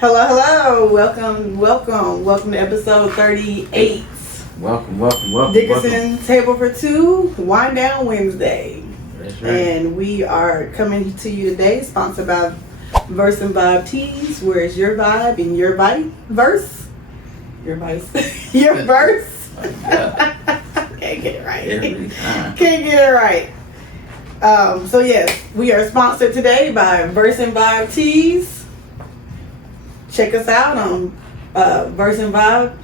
Hello, hello. Welcome to episode 38. Welcome. Dickinson Table for Two, Wind Down Wednesday. That's right. And we are coming to you today, sponsored by Verse and Vibe Tees, where it's your vibe and your bite. Verse? Your vice. Your verse. Can't get it right. Every time. Can't get it right. So yes, we are sponsored today by Verse and Vibe Tees. Check us out on Verse and Vibe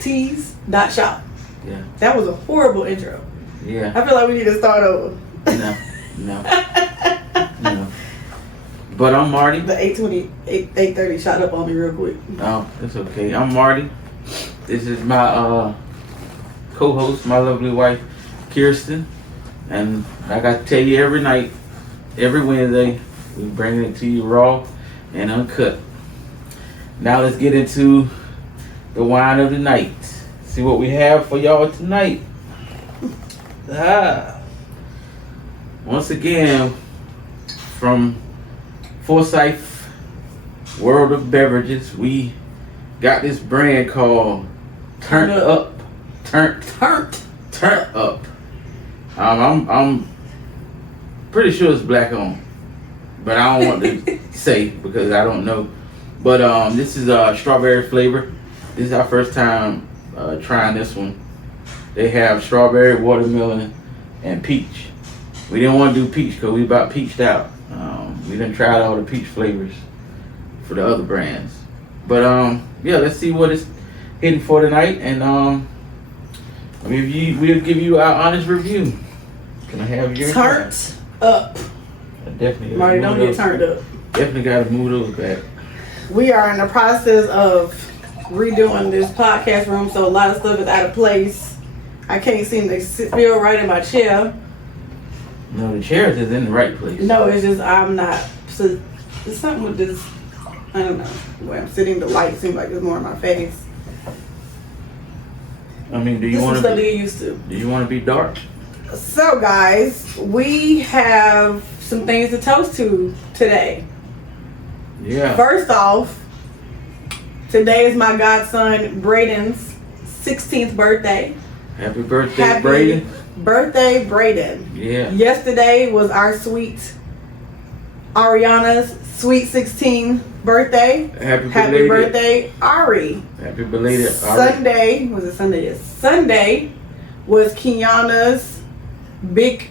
Tees.shop. Yeah. That was a horrible intro. Yeah. I feel like we need to start over. No. But I'm Marty. The 830 shot up on me real quick. Oh, that's okay. I'm Marty. This is my co-host, my lovely wife, Kirsten. And like I tell you every night, every Wednesday, we bring it to you raw and uncut. Now let's get into the wine of the night. See what we have for y'all tonight. Once again, from Forsyth World of Beverages, we got this brand called Turn Up. Turn Up. I'm pretty sure it's black owned, but I don't want to say because I don't know. But this is a strawberry flavor. This is our first time trying this one. They have strawberry, watermelon, and peach. We didn't want to do peach because we about peached out. We done tried all the peach flavors for the other brands. But yeah, let's see what it's hitting for tonight, and we'll give you our honest review. Can I have your Turned up. I definitely. Marty, don't get turned up. Definitely got to move those back. We are in the process of redoing this podcast room, so a lot of stuff is out of place. I can't seem to feel right in my chair. No, the chairs is in the right place. No, it's just I'm not. So it's something with this. I don't know. Where I'm sitting, the light seems like it's more in my face. I mean, do you This is want stuff to? to get used to. Do you want to be dark? So, guys, we have some things to toast to today. Yeah. First off, today is my godson Braden's 16th birthday. Happy birthday, Happy Brady. birthday, Braden. Yeah. Yesterday was our sweet Ariana's sweet 16 birthday. Happy Happy belated. birthday, Ari. Happy belated. Sunday, was it Sunday? Yes. Sunday was Kiana's big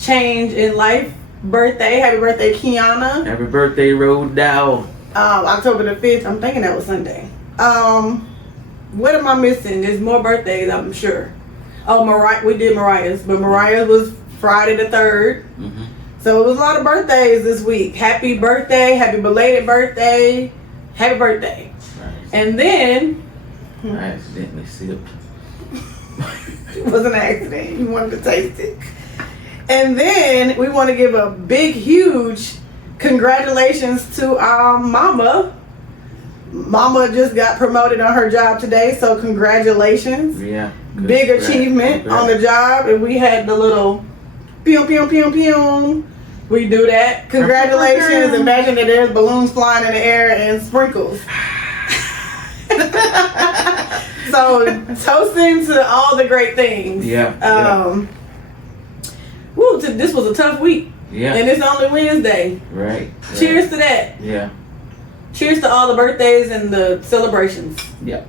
change in life birthday. Happy birthday, Kiana. Happy birthday, Road Dow. October the 5th. I'm thinking that was Sunday. What am I missing? There's more birthdays, I'm sure. Oh, we did Mariah's, but Mariah's was Friday the 3rd. Mm-hmm. So it was a lot of birthdays this week. Happy birthday, happy belated birthday, happy birthday. Nice. And then, I accidentally sipped. it was an accident. You wanted to taste it. And then we want to give a big, huge congratulations to our mama. Mama just got promoted on her job today, so congratulations. Yeah. Big achievement on the job, and we had the little pew pew pew pew. We do that. Congratulations. Imagine that there's balloons flying in the air and sprinkles. So toasting to all the great things. Yeah. Woo, this was a tough week. Yeah. And it's only Wednesday. Right. Cheers to that. Yeah. Cheers to all the birthdays and the celebrations. Yeah.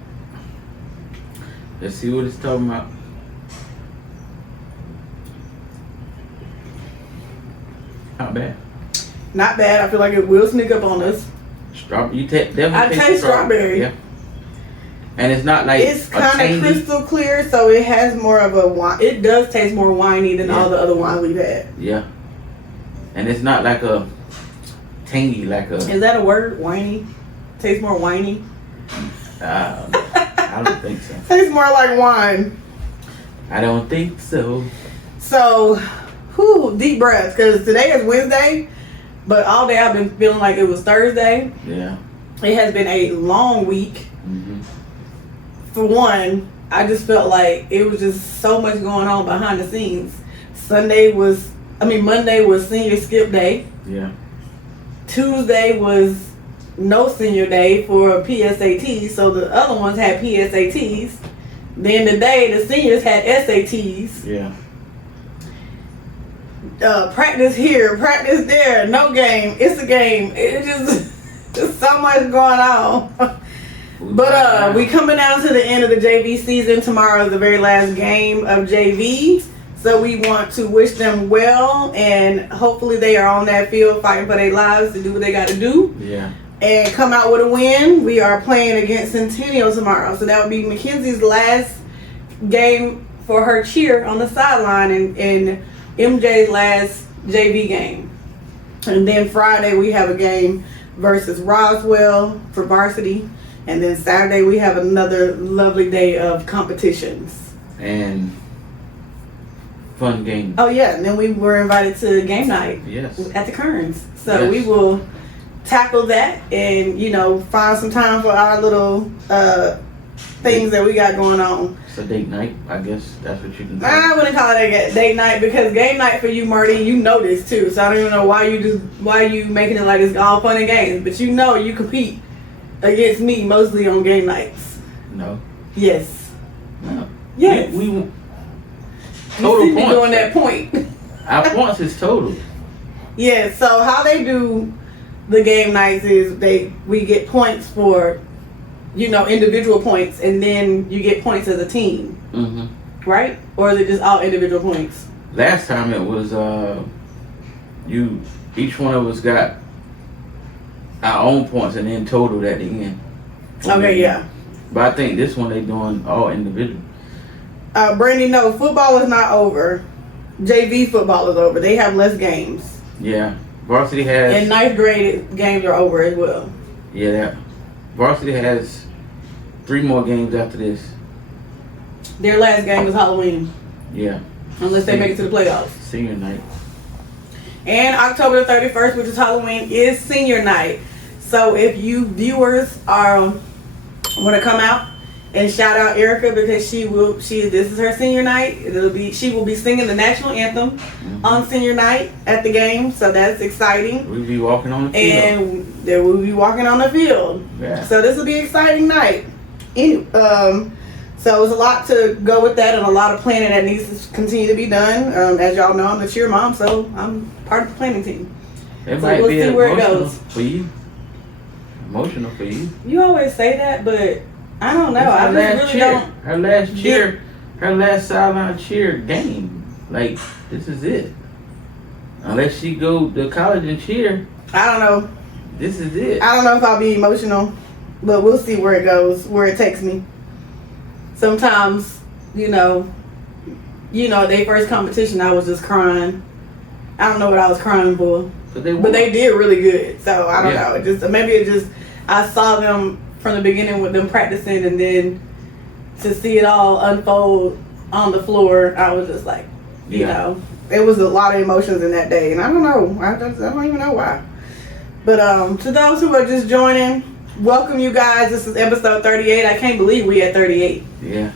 Let's see what it's talking about. Not bad. Not bad. I feel like it will sneak up on us. Strawberry. Definitely I taste strawberry. Yeah. And it's not like It's kind of crystal clear, so it has more of a wine. It does taste more winey than all the other wine we've had. Yeah. And it's not like a tangy, like a. Is that a word? Winey? Tastes more winey? I don't think so. Tastes more like wine. I don't think so. So, deep breaths, because today is Wednesday, but all day I've been feeling like it was Thursday. Yeah. It has been a long week. Mm-hmm. For one, I just felt like it was just so much going on behind the scenes. Monday was senior skip day. Yeah. Tuesday was no senior day for PSATs, so the other ones had PSATs. Then today the seniors had SATs. Yeah. Practice here, practice there, no game. It's a game. It just there's so much going on. But we coming down to the end of the JV season. Tomorrow is the very last game of JV. So we want to wish them well, and hopefully they are on that field fighting for their lives to do what they got to do. Yeah. And come out with a win. We are playing against Centennial tomorrow. So that would be Mackenzie's last game for her cheer on the sideline, and MJ's last JV game. And then Friday we have a game versus Roswell for varsity. And then Saturday we have another lovely day of competitions. And fun game. Oh yeah, and then we were invited to game night. Yes. At the Kearns. So Yes. we will tackle that and, find some time for our little things that we got going on. It's a date night, I guess that's what you can call I it. wouldn't call it a date night, because game night for you, Marty, you know this too. So I don't even know why you making it like it's all fun and games. But you compete against me mostly on game nights. No. Yes. No. Yes. We You total see me points. doing that point. Our points is total. Yeah, so how they do the game nights is we get points for, individual points, and then you get points as a team, Mm-hmm. right? Or is it just all individual points? Last time it was each one of us got our own points and then totaled at the end. Okay, yeah. But I think this one they doing all individual. Brandy, no, football is not over. JV football is over. They have less games. Yeah. Varsity has And ninth grade games are over as well. yeah, that varsity has 3 more games after this. Their last game is Halloween, Yeah. unless they make it to the playoffs. Senior night. And October the 31st, which is Halloween, is senior night. So if you viewers want to come out and shout out Erica, because this is her senior night. She will be singing the national anthem on senior night at the game. So that's exciting. We'll be walking on the field. And there will be walking on the field. Yeah. So this will be an exciting night. So it's a lot to go with that, and a lot of planning that needs to continue to be done. As y'all know, I'm the cheer mom, so I'm part of the planning team. It So might we'll be see where it emotional goes. for you. Emotional for you. You always say that, but I don't know. It's I her just last really cheer. don't. Her last cheer. Her last sideline cheer game. Like, this is it. Unless she go to college and cheer, I don't know. this is it. I don't know if I'll be emotional, but we'll see where it goes, where it takes me. Sometimes, their first competition, I was just crying. I don't know what I was crying for, But they but they did really good. So I don't Yeah. know. It just I saw them from the beginning with them practicing, and then to see it all unfold on the floor, I was just like, it was a lot of emotions in that day, and I don't know. I don't even know why. But to those who are just joining, welcome you guys. This is episode 38. I can't believe we at 38. Yeah.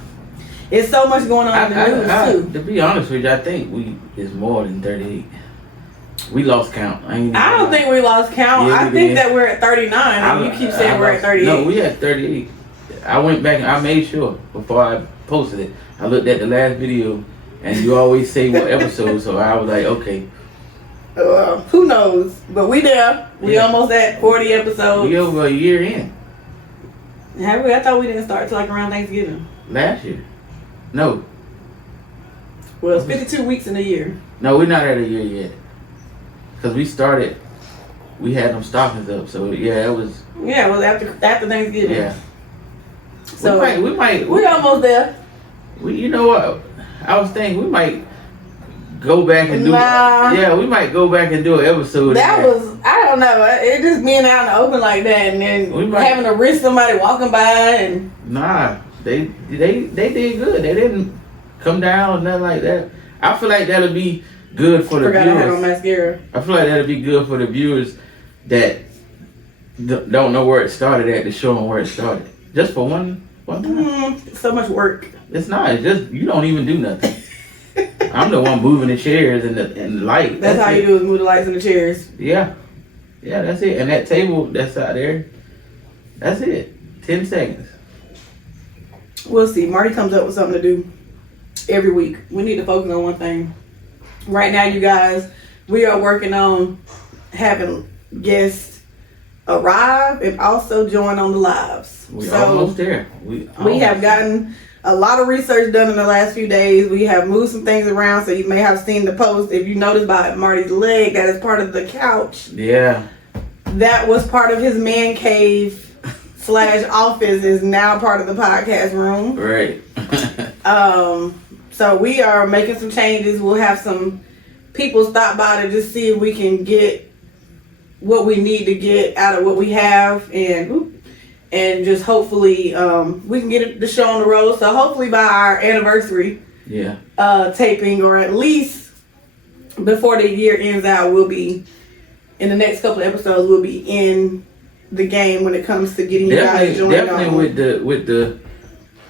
It's so much going on in the news too. To be honest with you, I think it's more than 38. We lost count. I don't think we lost count. Yeah, I we think did. that we're at 39, and you keep saying we're at 38. No, we at 38. I went back and I made sure before I posted it. I looked at the last video, and you always say what episode, so I was like, okay. Who knows? But we there. We Yeah. almost at 40 episodes. We over a year in. Have we? I thought we didn't start till like around Thanksgiving. Last year. No. Well, it's 52 weeks in a year. No, we're not at a year yet. Because we had them stockings up, so yeah, it was. Yeah, well after Thanksgiving. Yeah. So we might. we're almost there. You know what? I was thinking we might go back and do. Nah. Yeah, we might go back and do an episode. That was, I don't know. It just being out in the open like that, and then We might- having to risk somebody walking by, and Nah, they did good. They didn't come down or nothing like that. I feel like that'll be good for the forgot I had on viewers. mascara. I feel like that'll be good for the viewers that don't know where it started at, to show them where it started. Just for one time. So much work. It's not. It's just you don't even do nothing. I'm the one moving the chairs and the light. That's how it. you do is move the lights and the chairs. Yeah. Yeah, that's it. And that table that's out there, that's it. 10 seconds. We'll see. Marty comes up with something to do every week. We need to focus on one thing. Right now, you guys, we are working on having guests arrive and also join on the lives. We're almost there. We have gotten a lot of research done in the last few days. We have moved some things around, so you may have seen the post. If you notice by Marty's leg, that is part of the couch. Yeah. That was part of his man cave / office is now part of the podcast room. Right. So we are making some changes. We'll have some people stop by to just see if we can get what we need to get out of what we have, and just hopefully we can get the show on the road. So hopefully by our anniversary taping, or at least before the year ends out, we'll be in the next couple of episodes. We'll be in the game when it comes to getting you guys joined. Definitely with the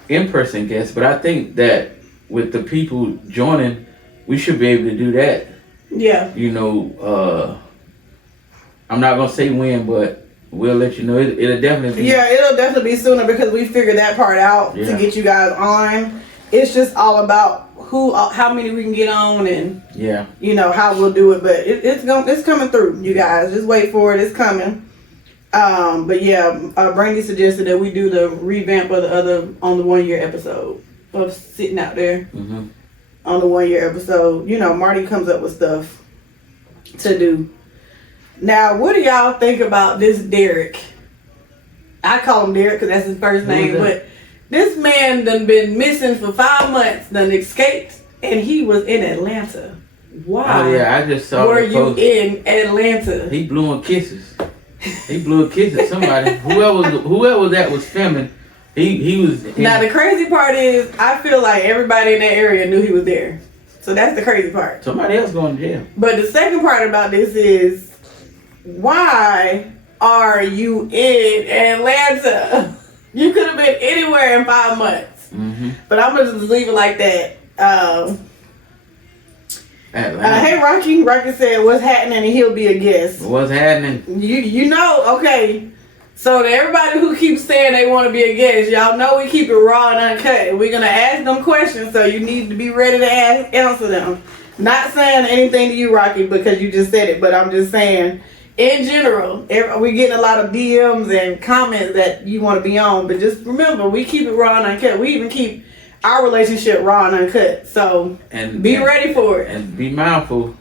in-person guests, but I think that with the people joining, we should be able to do that. Yeah. You know, I'm not gonna say when, but we'll let you know. It'll definitely be. Yeah, it'll definitely be sooner because we figured that part out to get you guys on. It's just all about how many we can get on, and you know how we'll do it. But it's coming through, you guys. Just wait for it. It's coming. But yeah, Brandy suggested that we do the revamp of the other on the 1 year episode of sitting out there on the 1 year episode. You know, Marty comes up with stuff to do. Now, what do y'all think about this Derek? I call him Derek because that's his first name, but this man done been missing for 5 months, done escaped, and he was in Atlanta. Why? Oh yeah, I just saw. Were you in Atlanta? He blowing kisses. He blew a kiss at somebody. whoever that was filming, he was. Now the crazy part is, I feel like everybody in that area knew he was there. So that's the crazy part. Somebody else going to jail. But the second part about this is, why are you in Atlanta? You could have been anywhere in 5 months. But I'm gonna just leave it like that. Hey Rocky. Rocky said, "What's happening?" and he'll be a guest. What's happening? You know, okay. So to everybody who keeps saying they want to be a guest, y'all know we keep it raw and uncut. We're gonna ask them questions, so you need to be ready to answer them. Not saying anything to you, Rocky, because you just said it, but I'm just saying, in general, we're getting a lot of DMs and comments that you want to be on. But just remember, we keep it raw and uncut. We even keep our relationship raw and uncut. So be ready for it. And be mindful,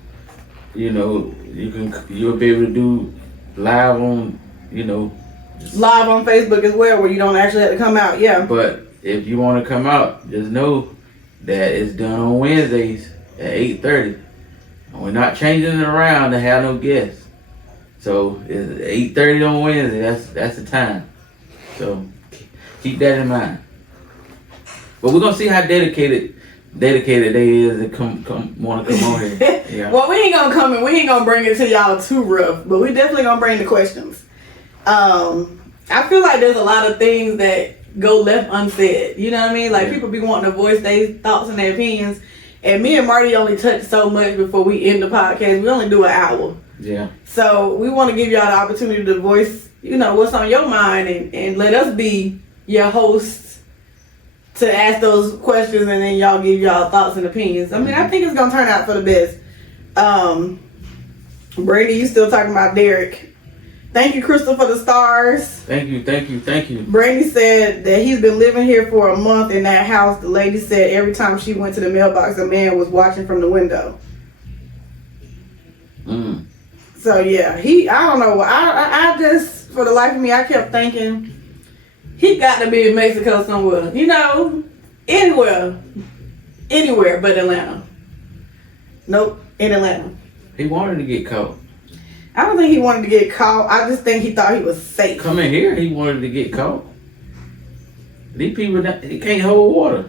you know, you'll be able to do live on, you know. Live on Facebook as well, where you don't actually have to come out, yeah. But if you want to come out, just know that it's done on Wednesdays at 8:30. And we're not changing it around to have no guests. So it's 8:30 on Wednesday, that's the time. So keep that in mind. But we're gonna see how dedicated they is to come want to come on here. Yeah. Well, we ain't gonna come and we ain't gonna bring it to y'all too rough, but we definitely gonna bring the questions. I feel like there's a lot of things that go left unsaid. You know what I mean? Like people be wanting to voice their thoughts and their opinions, and me and Marty only touch so much before we end the podcast. We only do an hour. Yeah. So we want to give y'all the opportunity to voice, you know, what's on your mind, and let us be your hosts to ask those questions, and then y'all give y'all thoughts and opinions. I mean, I think it's gonna turn out for the best. Brady, you still talking about Derek? Thank you, Crystal, for the stars. Thank you. Brady said that he's been living here for a month in that house. The lady said every time she went to the mailbox, a man was watching from the window. So yeah, I don't know. I just, for the life of me, I kept thinking he got to be in Mexico somewhere. You know, anywhere but Atlanta. Nope, in Atlanta. He wanted to get caught. I don't think he wanted to get caught. I just think he thought he was safe. Coming here, he wanted to get caught. These people, he can't hold water.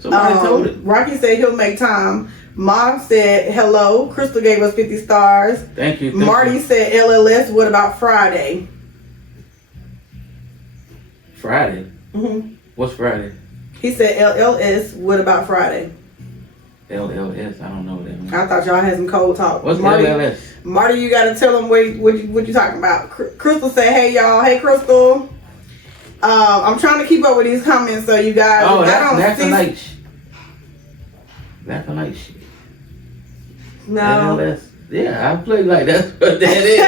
Somebody told it. Rocky said he'll make time. Mom said hello. Crystal gave us 50 stars. Thank you. Marty said LLS. What about Friday? Friday? What's Friday? He said LLS. What about Friday? LLS. I don't know what that means. I thought y'all had some cold talk. What's Marty, LLS? Marty, you gotta tell them what you talking about. Crystal said, "Hey y'all, hey Crystal." I'm trying to keep up with these comments, so you guys. Oh, I that's don't a see. night. That's a night shit. No. LLS. Yeah, I play like that's what that is.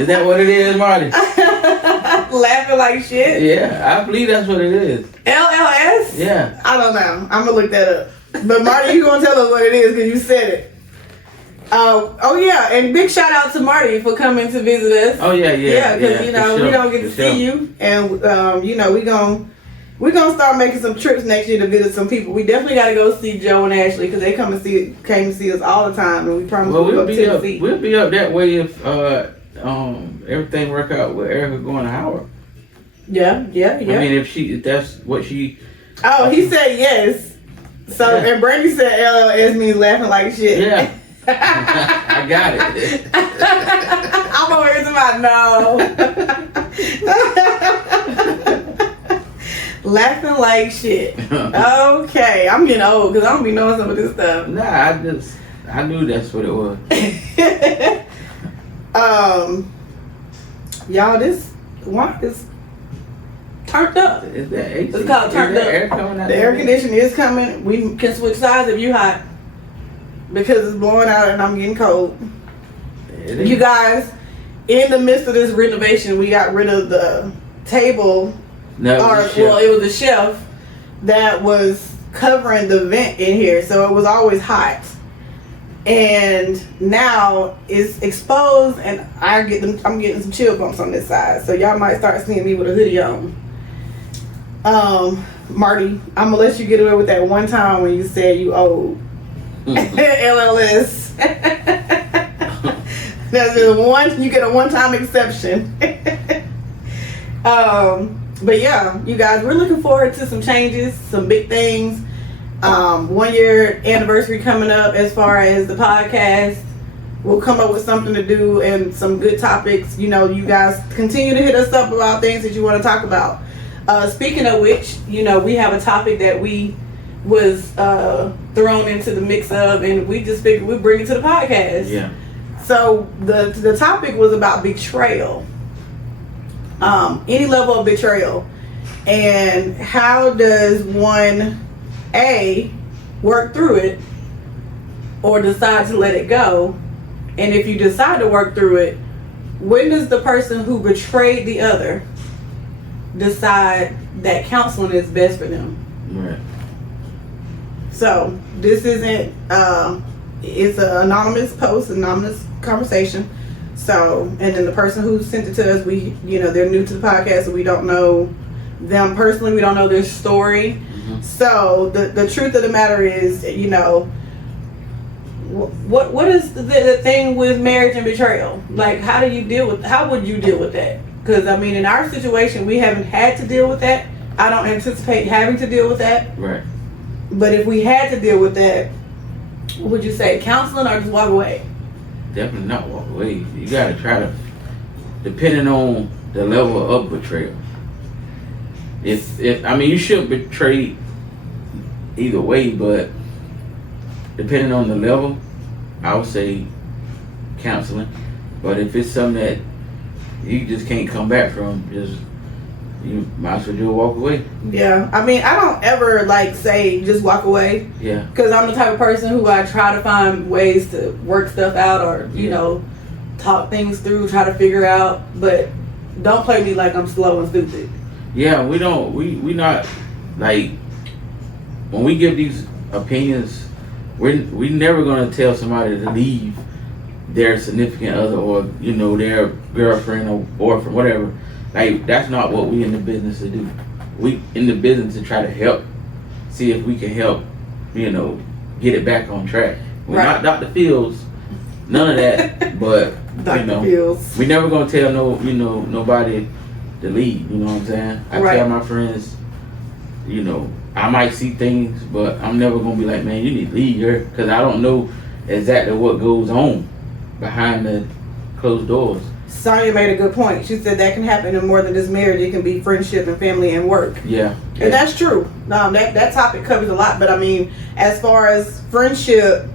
Is that what it is, Marty? Laughing like shit. Yeah, I believe that's what it is. LLS? Yeah. I don't know. I'm gonna look that up. But Marty, you gonna tell us what it is because you said it. Oh yeah, and big shout out to Marty for coming to visit us. Oh yeah. Yeah, because you know for we sure, don't get to for see sure. you, and you know we're gonna start making some trips next year to visit some people. We definitely got to go see Joe and Ashley because they came to see us all the time, and we promise Well, we'll we'll go to be up. Tennessee. We'll be up that way if everything work out with Erica going to Howard. Yeah. I mean, if that's what she. Oh, he said yes. So Yeah. and Brandy said LLS means laughing like shit. Yeah. I got it. I'm over here talking about no. Laughing like shit. Okay, I'm getting old because I don't be knowing some of this stuff. Nah, I knew that's what it was. Y'all, this one is turned up. Is that AC? It's called turned Is that up. air coming out The there? air conditioning is coming. We can switch sides if you hot because it's blowing out and I'm getting cold. It is. You guys, in the midst of this renovation, we got rid of the table, No, it was the shelf that was covering the vent in here, so it was always hot. And now it's exposed, and I'm getting some chill bumps on this side, so y'all might start seeing me with a hoodie on. Marty, I'm gonna let you get away with that one time when you said you old. LLS. That's just one. You get a one-time exception. But yeah, you guys, we're looking forward to some changes, some big things. 1 year anniversary coming up as far as the podcast. We'll come up with something to do and some good topics. You know, you guys continue to hit us up about things that you want to talk about. Speaking of which, you know, we have a topic that we was thrown into the mix of, and we just figured we'd bring it to the podcast. Yeah. So the topic was about betrayal. Any level of betrayal. And how does one work through it or decide to let it go? And if you decide to work through it, when does the person who betrayed the other decide that counseling is best for them? Right. So this isn't it's an anonymous post, anonymous conversation. So, and then the person who sent it to us, they're new to the podcast, so we don't know them personally. We don't know their story. Mm-hmm. So the truth of the matter is, what is the thing with marriage and betrayal? Like, how would you deal with that? Because I mean, in our situation, we haven't had to deal with that. I don't anticipate having to deal with that. Right. But if we had to deal with that, what would you say? Counseling or just walk away? Definitely not walk away. You gotta try to, depending on the level of betrayal. If you shouldn't betray either way, but depending on the level, I would say counseling. But if it's something that you just can't come back from, you might as well just walk away. Yeah, I mean, I don't ever say just walk away. Yeah. Because I'm the type of person who I try to find ways to work stuff out or talk things through, try to figure out. But don't play me like I'm slow and stupid. Yeah, we not like when we give these opinions, we never gonna tell somebody to leave their significant other or their girlfriend or boyfriend, whatever. Like, that's not what we in the business to do. We in the business to try to help, see if we can help, get it back on track. We're not Dr. Fields, none of that. But Dr. Fields. we never gonna tell nobody to leave. You know what I'm saying? I tell my friends, I might see things, but I'm never gonna be like, man, you need to leave here, because I don't know exactly what goes on behind the closed doors. Sonya made a good point. She said that can happen in more than just marriage. It can be friendship and family and work. Yeah. And that's true. That topic covers a lot. But I mean, as far as friendship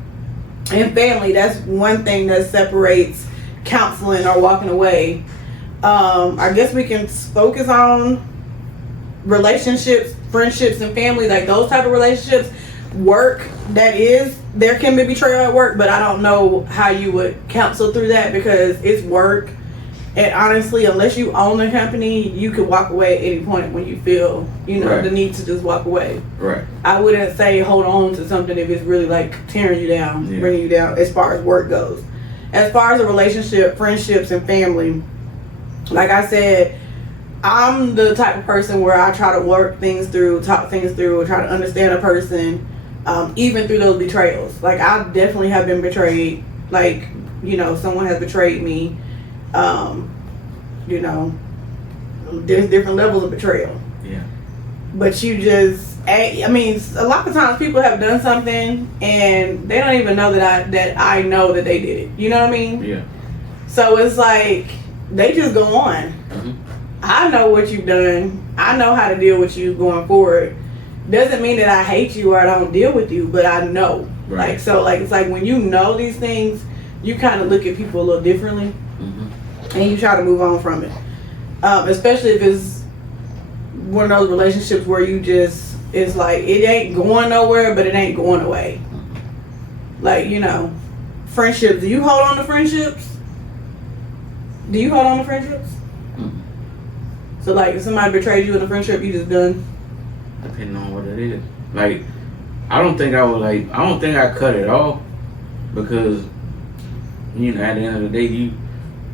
and family, that's one thing that separates counseling or walking away. I guess we can focus on relationships, friendships, and family, like those type of relationships. Work, there can be betrayal at work, but I don't know how you would counsel through that because it's work. And honestly, unless you own the company, you could walk away at any point when you feel, Right. the need to just walk away. Right. I wouldn't say hold on to something if it's really like tearing you down, Yeah. bringing you down as far as work goes. As far as a relationship, friendships, and family, like I said, I'm the type of person where I try to work things through, talk things through, try to understand a person, even through those betrayals. Like, I definitely have been betrayed. Like, someone has betrayed me. There's different levels of betrayal. Yeah. But a lot of times people have done something and they don't even know that I know that they did it. You know what I mean? Yeah. So it's like they just go on. Mm-hmm. I know what you've done. I know how to deal with you going forward. Doesn't mean that I hate you or I don't deal with you, but I know. Right. It's like when you know these things, you kind of look at people a little differently, Mm-hmm. and you try to move on from it. Especially if it's one of those relationships where it's like it ain't going nowhere, but it ain't going away. Like, friendships. Do you hold on to friendships? Mm-hmm. So like if somebody betrayed you in a friendship, you just done? Depending on what it is. Like, I don't think I cut it off because, at the end of the day, you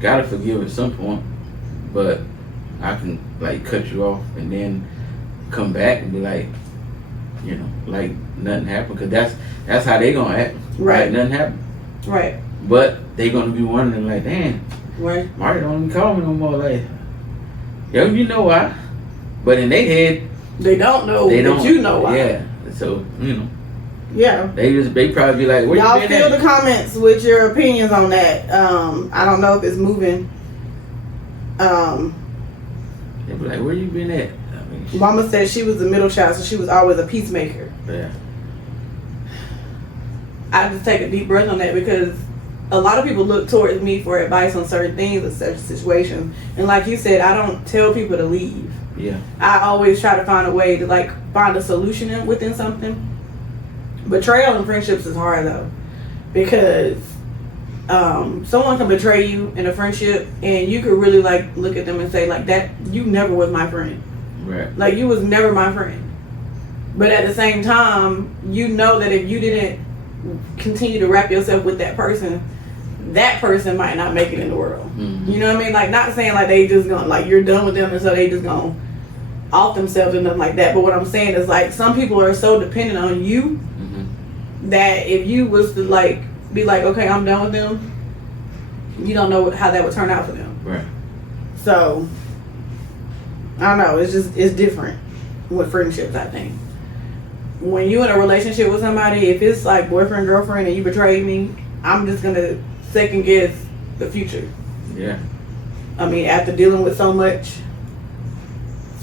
gotta forgive at some point. But I can, cut you off and then come back and be like, like nothing happened. Because that's how they gonna act. Right. Like nothing happened. Right. But they gonna be wondering like, damn, Right. Marty don't even call me no more. Like, yo, you know why? But in their head, They don't know they that don't. you know why. Yeah. So, Yeah. they probably be like, where Y'all you been fill at? the comments with your opinions on that. I don't know if it's moving. They be like, where you been at? I mean, Mama said she was the middle child, so she was always a peacemaker. yeah. I just take a deep breath on that because a lot of people look towards me for advice on certain things and certain situations. And like you said, I don't tell people to leave. Yeah. I always try to find a way to find a solution within something. Betrayal in friendships is hard though, because someone can betray you in a friendship and you could really look at them and say that you never was my friend. Right. You was never my friend. But at the same time, you know that if you didn't continue to wrap yourself with that person might not make it in the world. Mm-hmm. You know what I mean? Not saying they just gonna you're done with them and so they just gonna off themselves and nothing like that. But what I'm saying is some people are so dependent on you Mm-hmm. that if you was to be okay, I'm done with them, you don't know how that would turn out for them. Right. So I don't know, it's different with friendships, I think. When you in a relationship with somebody, if it's boyfriend, girlfriend and you betrayed me, I'm just gonna second guess the future. Yeah. I mean, after dealing with so much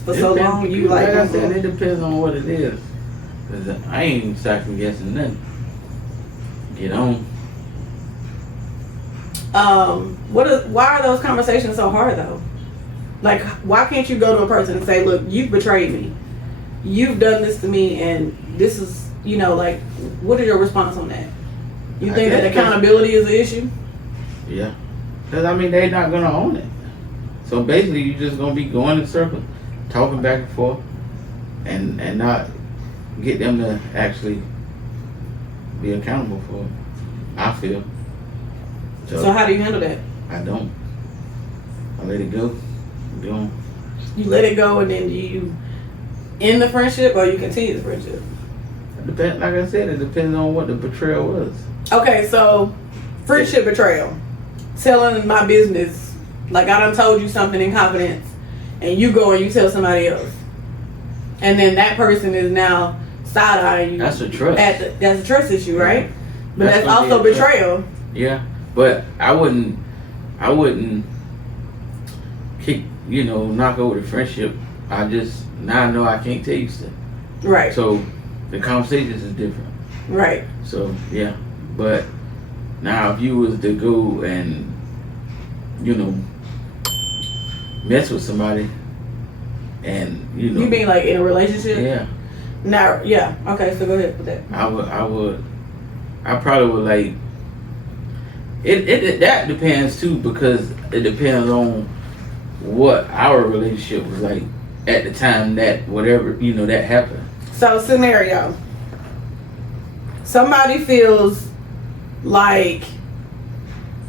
for so long, you like I said, it depends on what it is. Cause I ain't second guessing nothing. Get on. Why are those conversations so hard though? Why can't you go to a person and say, look, you've betrayed me, you've done this to me, and this is, what is your response on that? You think that accountability is an issue? Yeah. Cause they not gonna own it. So basically, you just gonna be going in circles, talking back and forth, and not get them to actually be accountable for it. I feel. So how do you handle that? I don't. I let it go. Go on. You let it go, and then do you end the friendship or you continue the friendship? Like I said, it depends on what the betrayal was. Okay, so friendship betrayal. Telling my business, I done told you something in confidence, and you go and you tell somebody else. And then that person is now side-eyeing you. That's a trust. That's a trust issue, right? But that's gonna also be a betrayal. Yeah, but I wouldn't kick, knock over the friendship. Now I know I can't tell you stuff. Right. So the conversations is different. Right. So yeah, but now if you was to go and mess with somebody, and You mean like in a relationship? yeah, Now, yeah. Okay, so go ahead with that. I probably would like. It that depends too, because it depends on what our relationship was like at the time that whatever that happened. So scenario. Somebody feels like,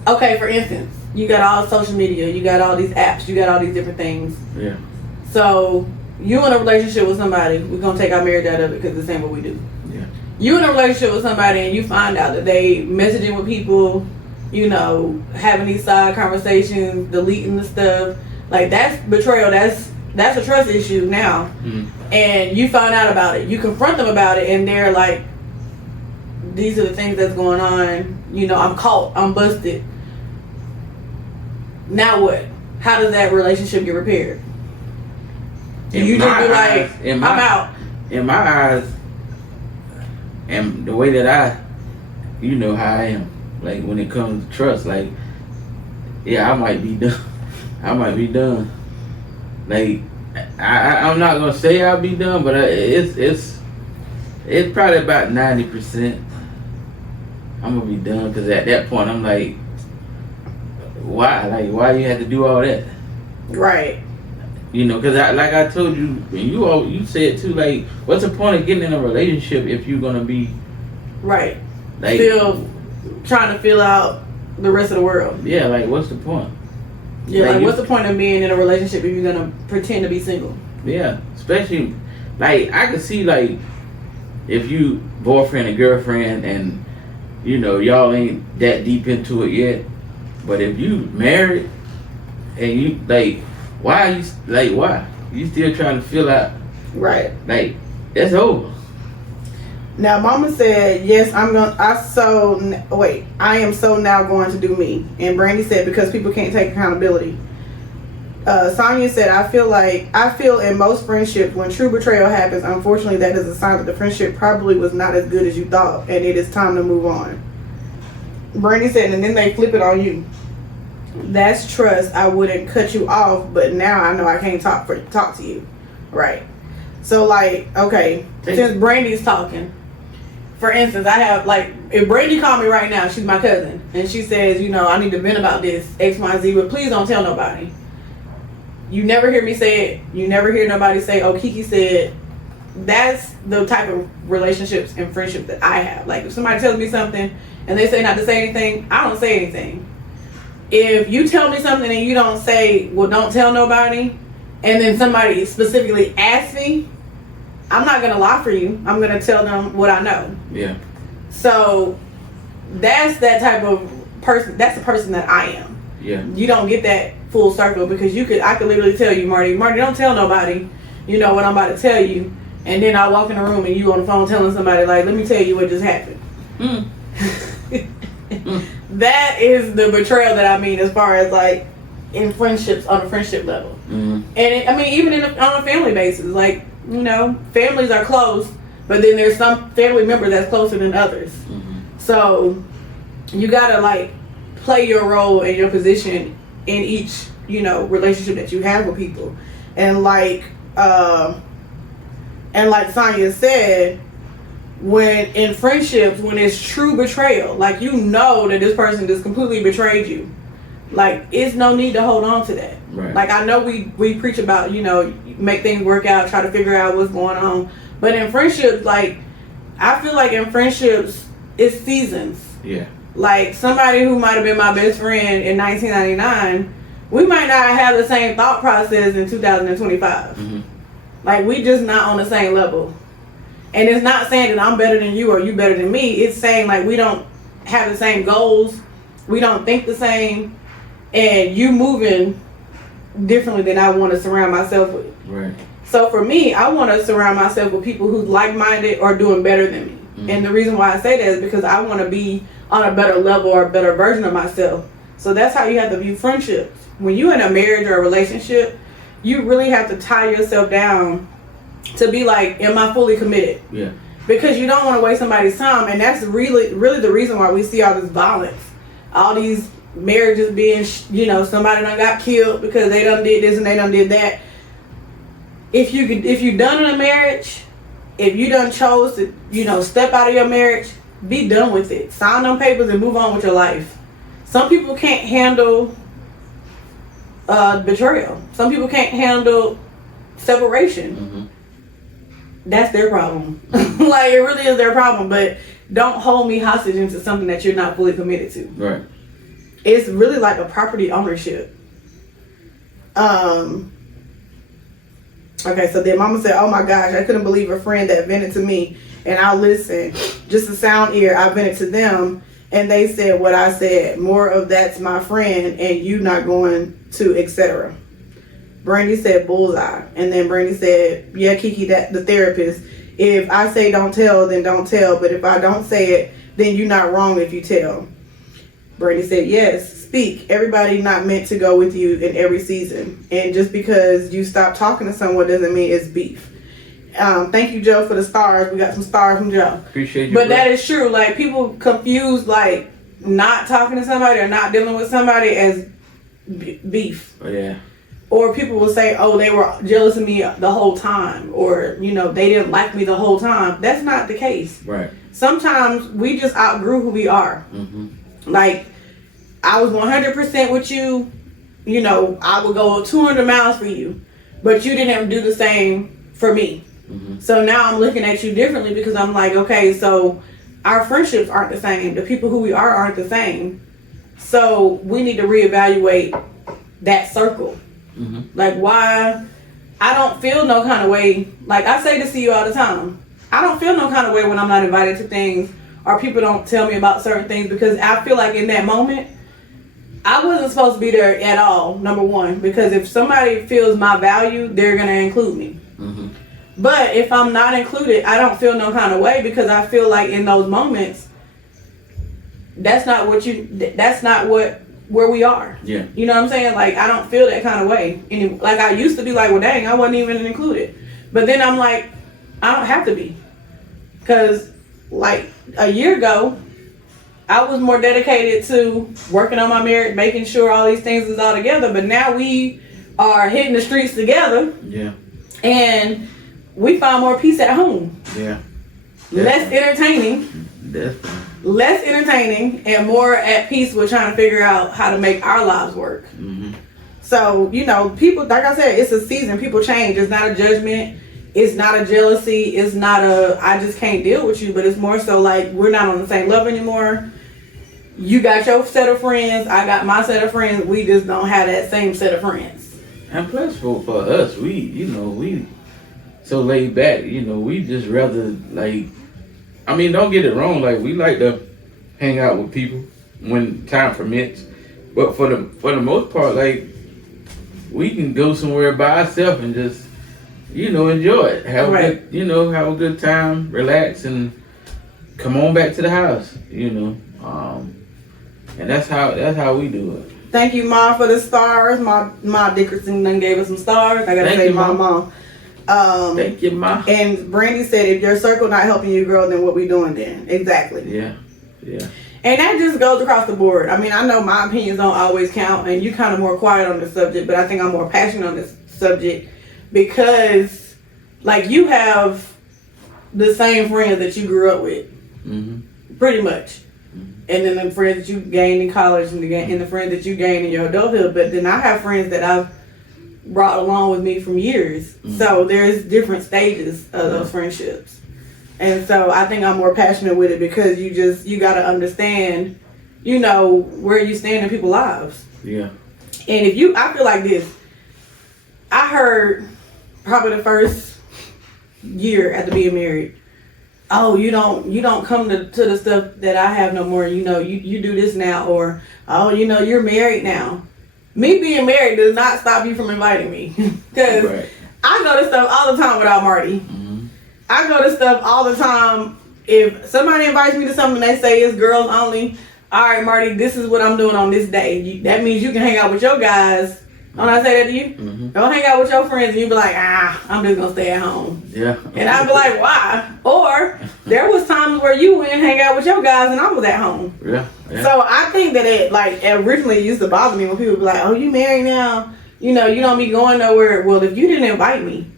okay, for instance, you got all social media, you got all these apps, you got all these different things. Yeah. So you in a relationship with somebody, we're gonna take our marriage out of it because this ain't what we do. Yeah. You in a relationship with somebody and you find out that they messaging with people, having these side conversations, deleting the stuff. Like, that's betrayal. That's a trust issue now. Mm-hmm. And you find out about it. You confront them about it, and they're like, these are the things that's going on. I'm caught. I'm busted. Now what? How does that relationship get repaired? Do you just be like, I'm out? In my eyes, and the way that how I am, like when it comes to trust, like, yeah, I might be done. Like, I'm not gonna say I'll be done, but it's probably about 90%. I'm gonna be done, because at that point I'm like, why? Like, why you have to do all that? Right. Because like I told you, and you said too, like, what's the point of getting in a relationship if you're gonna be right, like still trying to fill out the rest of the world? Yeah, like, what's the point? Yeah, like what's the point of being in a relationship if you're gonna pretend to be single? Yeah, especially, like, I could see, like, if you boyfriend and girlfriend and y'all ain't that deep into it yet, but if you married and you like, why you still trying to fill out? Right. Like, that's over. Now, Mama said, yes, I am so now going to do me. And Brandy said, because people can't take accountability. Sonia said, I feel in most friendships, when true betrayal happens, unfortunately, that is a sign that the friendship probably was not as good as you thought, and it is time to move on. Brandy said, and then they flip it on you. That's trust. I wouldn't cut you off, but now I know I can't talk to you. Right. So, like, okay, since Brandy's talking, for instance, I have, like, if Brandy called me right now, she's my cousin, and she says, I need to vent about this, X, Y, Z, but please don't tell nobody. You never hear me say it. You never hear nobody say, oh, Kiki said. That's the type of relationships and friendships that I have. Like, if somebody tells me something and they say not to say anything, I don't say anything. If you tell me something and you don't say, well, don't tell nobody, and then somebody specifically asks me, I'm not going to lie for you. I'm going to tell them what I know. Yeah. So that's that type of person. That's the person that I am. Yeah. You don't get that full circle, because I could literally tell you, Marty, don't tell nobody, what I'm about to tell you. And then I walk in the room and you on the phone telling somebody, like, let me tell you what just happened. That is the betrayal that I mean, as far as, like, in friendships, on a friendship level. Mm-hmm. And even on a family basis, like, families are close, but then there's some family member that's closer than others. Mm-hmm. So you gotta, like, play your role and your position in each, relationship that you have with people. And like Sonya said, when in friendships, when it's true betrayal, like, that this person just completely betrayed you, like, it's no need to hold on to that. Right. Like, I know we preach about, make things work out, try to figure out what's going on, but in friendships, like, I feel like in friendships, it's seasons. Yeah. Like, somebody who might have been my best friend in 1999, we might not have the same thought process in 2025. Mm-hmm. Like, we just not on the same level. And it's not saying that I'm better than you or you better than me. It's saying, like, we don't have the same goals. We don't think the same. And you moving differently than I want to surround myself with. Right. So for me, I want to surround myself with people who's like-minded or doing better than me. Mm-hmm. And the reason why I say that is because I want to be on a better level or a better version of myself. So that's how you have to view friendships. when you're in a marriage or a relationship, you really have to tie yourself down to be like, am I fully committed? Yeah. Because you don't want to waste somebody's time, and that's really the reason why we see all this violence, all these marriages being, somebody done got killed because they done did this and they done did that. If you done in a marriage, if you done chose to, step out of your marriage, be done with it. Sign them papers and move on with your life. Some people can't handle betrayal. Some people can't handle separation. Mm-hmm. That's their problem. Like, it really is their problem. But don't hold me hostage into something that you're not fully committed to. Right. It's really like a property ownership. Okay, so then Mama said, oh my gosh, I couldn't believe a friend that vented to me, and I listened. Just a sound ear, I vented to them, and they said what I said. More of that's my friend, and you not going to, etc. Brandy said bullseye. And then Brandy said, yeah, Kiki, that the therapist. If I say don't tell, then don't tell. But if I don't say it, then you're not wrong if you tell. Brandy said, yes, speak. Everybody not meant to go with you in every season. And just because you stop talking to someone doesn't mean it's beef. Thank you, Joe, for the stars. We got some stars from Joe. Appreciate you. But that is true. Like, people confuse, like, not talking to somebody or not dealing with somebody as beef. Oh, yeah. Or people will say, oh, they were jealous of me the whole time. Or, they didn't like me the whole time. That's not the case. Right. Sometimes we just outgrew who we are. Mm-hmm. Like, I was 100% with you. I would go 200 miles for you. But you didn't do the same for me. Mm-hmm. So now I'm looking at you differently because I'm like, okay, so our friendships aren't the same. The people who we are aren't the same. So we need to reevaluate that circle. Mm-hmm. Like, why? I don't feel no kind of way. Like, I say this to you all the time. I don't feel no kind of way when I'm not invited to things or people don't tell me about certain things, because I feel like in that moment, I wasn't supposed to be there at all, number one. Because if somebody feels my value, they're going to include me. Mm-hmm. But if I'm not included, I don't feel no kind of way, because I feel like in those moments, that's not where we are. Yeah. You know what I'm saying? Like, I don't feel that kind of way. And like, I used to be like, well, dang, I wasn't even included. But then I'm like, I don't have to be. Because, like, a year ago, I was more dedicated to working on my marriage, making sure all these things is all together. But now we are hitting the streets together. Yeah. And we find more peace at home. Yeah. Less entertaining. Definitely. Less entertaining and more at peace with trying to figure out how to make our lives work. Mm-hmm. So, people, like I said, it's a season. People change. It's not a judgment. It's not a jealousy. It's not I just can't deal with you. But it's more so like, we're not on the same level anymore. You got your set of friends. I got my set of friends. We just don't have that same set of friends. And plus for us, we so laid back, we just rather, like, I mean, don't get it wrong, like, we like to hang out with people when time permits, but for the most part, like, we can go somewhere by ourselves and just, enjoy it, have a good, have a good time, relax, and come on back to the house, and that's how we do it. Thank you, Ma, for the stars. Ma Dickerson done gave us some stars. I gotta say, Mom. Thank you, Ma. And Brandy said, if your circle not helping you grow, then what we doing then? Exactly. Yeah. And that just goes across the board. I mean, I know my opinions don't always count, and you kind of more quiet on this subject, but I think I'm more passionate on this subject because, like, you have the same friends that you grew up with, pretty much. And then the friends that you gained in college and the friends that you gained in your adulthood. But then I have friends that I've brought along with me from years. So there's different stages of those friendships. And so I think I'm more passionate with it because you got to understand, where you stand in people's lives. Yeah. And I feel like this. I heard probably the first year after being married, oh, you don't come to the stuff that I have no more. You do this now, or, oh, you're married now. Me being married does not stop you from inviting me. Because I go to stuff all the time without Marty. Mm-hmm. I go to stuff all the time. If somebody invites me to something they say it's girls only, all right, Marty, this is what I'm doing on this day. That means you can hang out with your guys. Don't I say that to you? Mm-hmm. Don't hang out with your friends and you be like, I'm just gonna stay at home. Yeah. And I'd be like, why? Or there was times where you went and hang out with your guys and I was at home. Yeah. So I think that it originally used to bother me when people be like, oh, you married now? You know, you don't be going nowhere. Well, if you didn't invite me,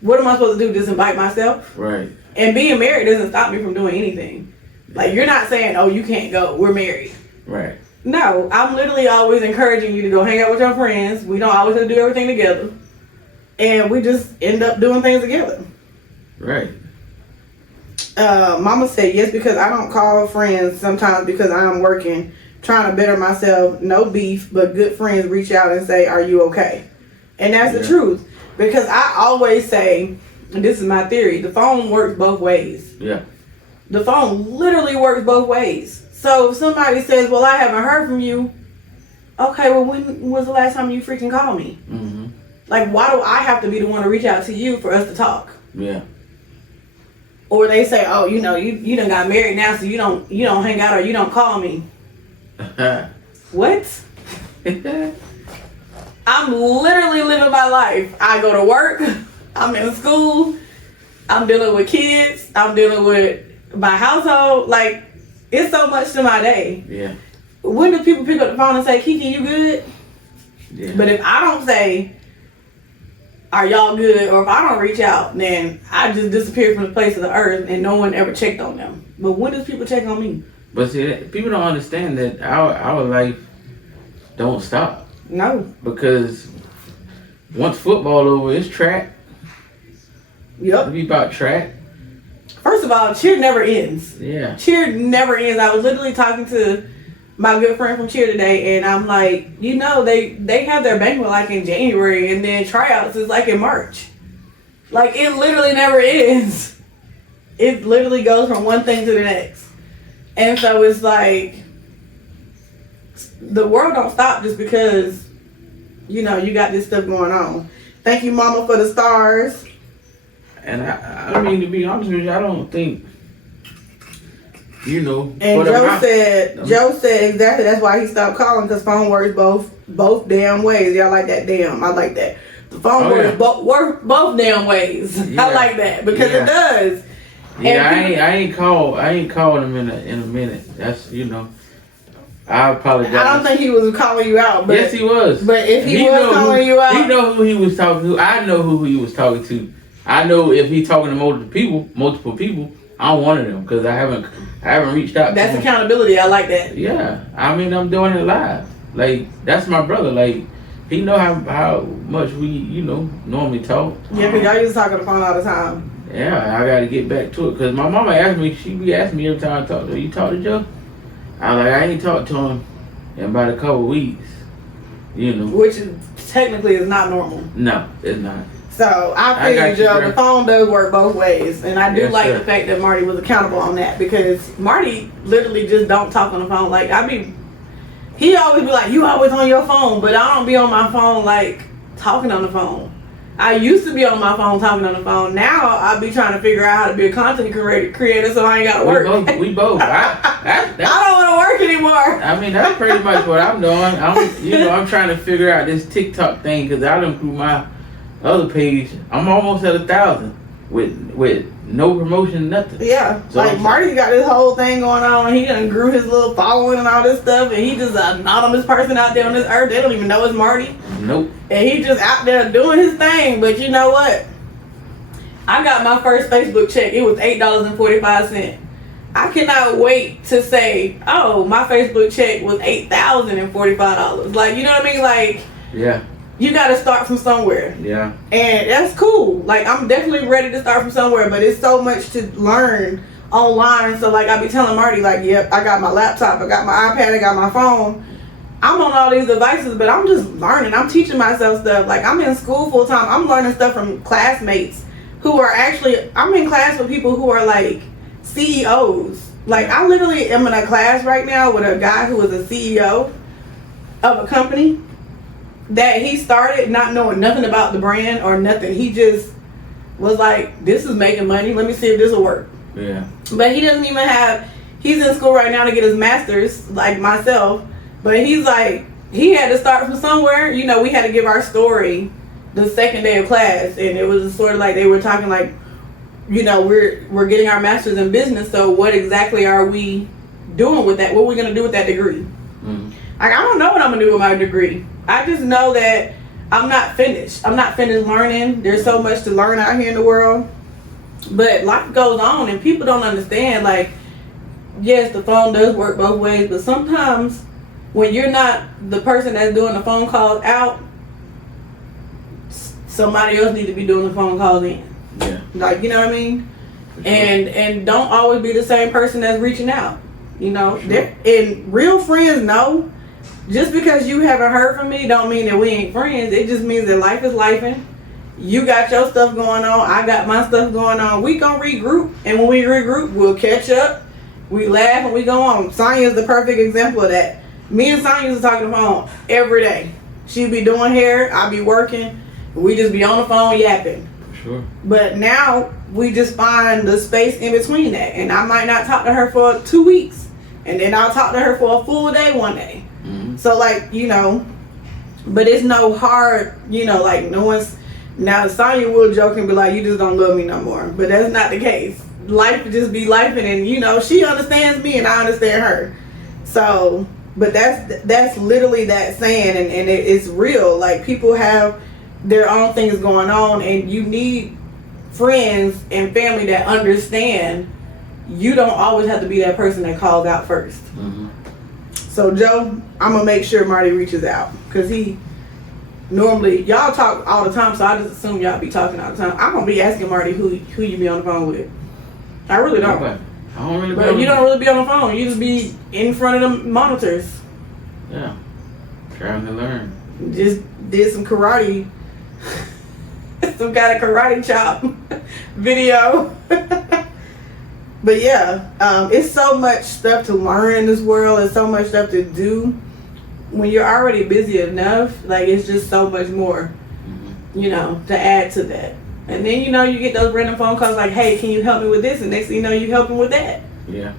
what am I supposed to do? Just invite myself? Right. And being married doesn't stop me from doing anything. Like, you're not saying, oh, you can't go. We're married. Right. No, I'm literally always encouraging you to go hang out with your friends. We don't always have to do everything together. And we just end up doing things together. Right. Mama said, yes, because I don't call friends sometimes because I'm working, trying to better myself. No beef, but good friends reach out and say, are you okay? And that's the truth. Because I always say, and this is my theory, the phone works both ways. Yeah. The phone literally works both ways. So if somebody says, well, I haven't heard from you, okay, well, when was the last time you freaking called me? Mm-hmm. Like, why do I have to be the one to reach out to you for us to talk? Yeah. Or they say, oh, you know, you done got married now, so you don't hang out or you don't call me. What? I'm literally living my life. I go to work. I'm in school. I'm dealing with kids. I'm dealing with my household. Like, it's so much to my day. Yeah. When do people pick up the phone and say, Kiki, you good? Yeah. But if I don't say, are y'all good? Or if I don't reach out, then I just disappear from the face of the earth and no one ever checked on them. But when does people check on me? But see, people don't understand that our life don't stop. No. Because once football over, it's track. Yep. It'll be about track. First of all, cheer never ends. Yeah. Cheer never ends. I was literally talking to my good friend from cheer today, and I'm like, you know, they have their banquet like in January, and then tryouts is like in March. Like, it literally never ends. It literally goes from one thing to the next. And so it's like, the world don't stop just because, you know, you got this stuff going on. Thank you, Mama, for the stars. And I mean, to be honest with you, I don't think, you know. And Joe said exactly that's why he stopped calling, because phone works both damn ways. Y'all like that? Damn, I like that. The phone works both damn ways. Yeah. I like that because it does. Yeah, I ain't called him in a minute. That's, you know. I apologize. I don't think he was calling you out. But, yes, he was. But if he was calling you out, he know who he was talking to. I know who he was talking to. I know if he's talking to multiple people, I'm one of them because I haven't reached out. That's to him. accountability. I like that. Yeah, I mean, I'm doing it live. Like, that's my brother. Like, he know how much we, you know, normally talk. Yeah, because y'all used to talk on the phone all the time. Yeah, I got to get back to it because my mama asked me. She be asking me every time I talk to her. You talk to Joe? I was like, I ain't talked to him in about a couple weeks. You know, which technically is not normal. No, it's not. So I feel you, Joe. The phone does work both ways, and I do like the fact that Marty was accountable on that, because Marty literally just don't talk on the phone. Like, he always be like, you always on your phone, but I don't be on my phone like talking on the phone. I used to be on my phone talking on the phone. Now I be trying to figure out how to be a content creator, so I ain't gotta work. We both. I don't want to work anymore. I mean, that's pretty much what I'm doing. I'm trying to figure out this TikTok thing because I done through my other page. I'm almost at 1,000 with no promotion, nothing. Yeah, so like Marty got this whole thing going on. He done grew his little following and all this stuff, and he just an anonymous person out there on this earth. They don't even know it's Marty. Nope. And he just out there doing his thing. But you know what? I got my first Facebook check. It was $8.45. I cannot wait to say, oh, my Facebook check was $8,045. Like, you know what I mean? Like, yeah. You got to start from somewhere. Yeah. And that's cool. Like, I'm definitely ready to start from somewhere, but it's so much to learn online. So, like, I be telling Marty, like, yep, I got my laptop, I got my iPad, I got my phone. I'm on all these devices, but I'm just learning. I'm teaching myself stuff. Like, I'm in school full time. I'm learning stuff from classmates who are actually, I'm in class with people who are, like, CEOs. Like, I literally am in a class right now with a guy who is a CEO of a company that he started not knowing nothing about the brand or nothing. He just was like, this is making money. Let me see if this will work. Yeah. But he doesn't even have, he's in school right now to get his master's, like myself. But he's like, he had to start from somewhere. You know, we had to give our story the second day of class, and it was sort of like they were talking like, you know, we're getting our master's in business. So what exactly are we doing with that? What are we gonna do with that degree? Like, I don't know what I'm gonna do with my degree. I just know that I'm not finished. I'm not finished learning. There's so much to learn out here in the world. But life goes on, and people don't understand. Like, yes, the phone does work both ways, but sometimes when you're not the person that's doing the phone calls out, somebody else needs to be doing the phone calls in. Yeah. Like, you know what I mean? Sure. And don't always be the same person that's reaching out. You know, Sure. And real friends know. Just because you haven't heard from me don't mean that we ain't friends. It just means that life is lifing. You got your stuff going on. I got my stuff going on. We gonna regroup, and when we regroup, we'll catch up. We laugh and we go on. Sonya is the perfect example of that. Me and Sonya used to talk on the phone every day. She'd be doing hair, I'd be working. We just be on the phone yapping. Sure. But now we just find the space in between that, and I might not talk to her for 2 weeks, and then I'll talk to her for a full day one day. So, like, you know, but it's no hard, you know, like, no one's, now Sonya will joke and be like, you just don't love me no more. But that's not the case. Life just be life, and, you know, she understands me and I understand her. So, but that's literally that saying, and it's real. Like, people have their own things going on, and you need friends and family that understand you don't always have to be that person that calls out first. So, Joe, I'm gonna make sure Marty reaches out, because he normally, y'all talk all the time, so I just assume y'all be talking all the time. I'm gonna be asking Marty who you be on the phone with. I really don't. I don't really. But you don't really be on the phone. You just be in front of the monitors. Yeah. Trying to learn. Just did some karate, some kind of karate chop video. But yeah, it's so much stuff to learn in this world, and so much stuff to do. When you're already busy enough, like, it's just so much more, you know, to add to that. And then, you know, you get those random phone calls like, hey, can you help me with this? And next thing you know, you helping with that. Yeah.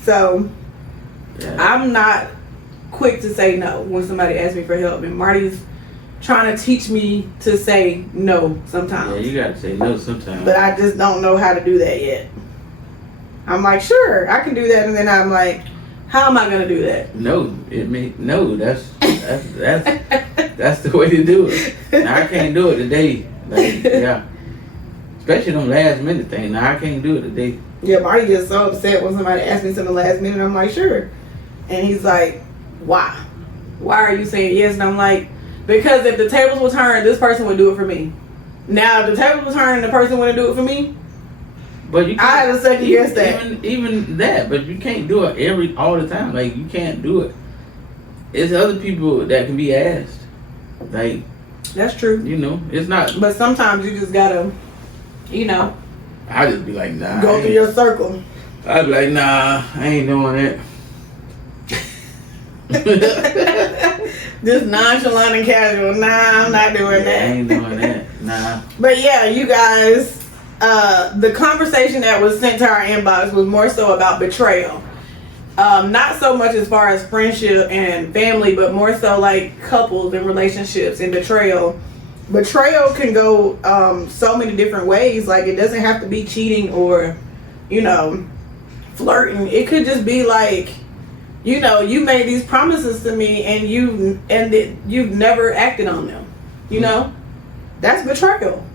So, Yeah. I'm not quick to say no when somebody asks me for help. And Marty's trying to teach me to say no sometimes. Yeah, you gotta say no sometimes. But I just don't know how to do that yet. I'm like, sure, I can do that. And then I'm like, how am I going to do that? No, that's the way to do it. Now, I can't do it today. Like, yeah. Especially them last minute things. Now, I can't do it today. Yeah, Marty gets so upset when somebody asks me something last minute. I'm like, sure. And he's like, why? Why are you saying yes? And I'm like, because if the tables were turned, this person would do it for me. Now, if the tables were turned and the person wouldn't do it for me, but you can't, I had to second guess that. Even that, but you can't do it all the time. Like, you can't do it. It's other people that can be asked. Like, that's true. You know, it's not. But sometimes you just gotta, you know, I just be like, nah. go through your circle. I'd be like, nah, I ain't doing that. Just nonchalant and casual. Nah, I'm not doing that. I ain't doing that. Nah. But yeah, you guys, the conversation that was sent to our inbox was more so about betrayal. Not so much as far as friendship and family, but more so like couples and relationships and betrayal. Betrayal can go so many different ways. Like, it doesn't have to be cheating or, you know, flirting. It could just be like, you know, you made these promises to me and you've never acted on them. You know, that's betrayal.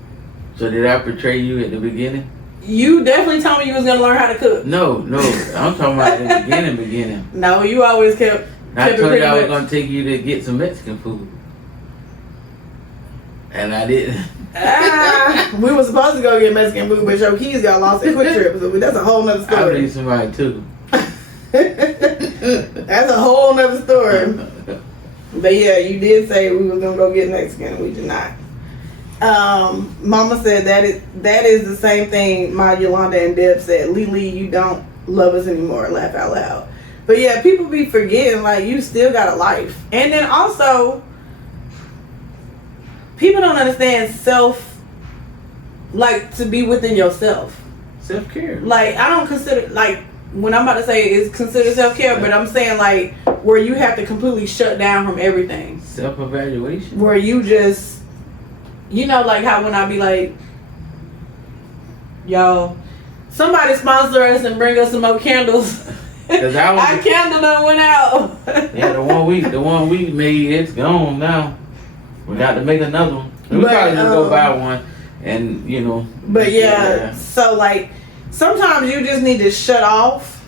So did I betray you at the beginning? You definitely told me you was gonna learn how to cook. No, I'm talking about at the beginning. No, you always kept I told you I was much. gonna take you to get some Mexican food, and I didn't. We were supposed to go get Mexican food, but your keys got lost at Quick Trip, so that's a whole nother I story. need somebody too. That's a whole nother story. But yeah, you did say we was gonna go get Mexican. We did not. Mama said that is the same thing my Yolanda and Deb said. Lily, you don't love us anymore. Laugh out loud. But yeah, people be forgetting, like, you still got a life. And then also, people don't understand like, to be within yourself. Self-care. Like, I don't consider, like, when I'm about to say it's considered self-care, but I'm saying like where you have to completely shut down from everything. Self-evaluation. Where you just, you know, like how when I be like, yo, somebody sponsor us and bring us some more candles. Cause our candle done went out. Yeah, the one we made, it's gone now. We got to make another one. We probably just go buy one, and you know. But yeah, so like sometimes you just need to shut off,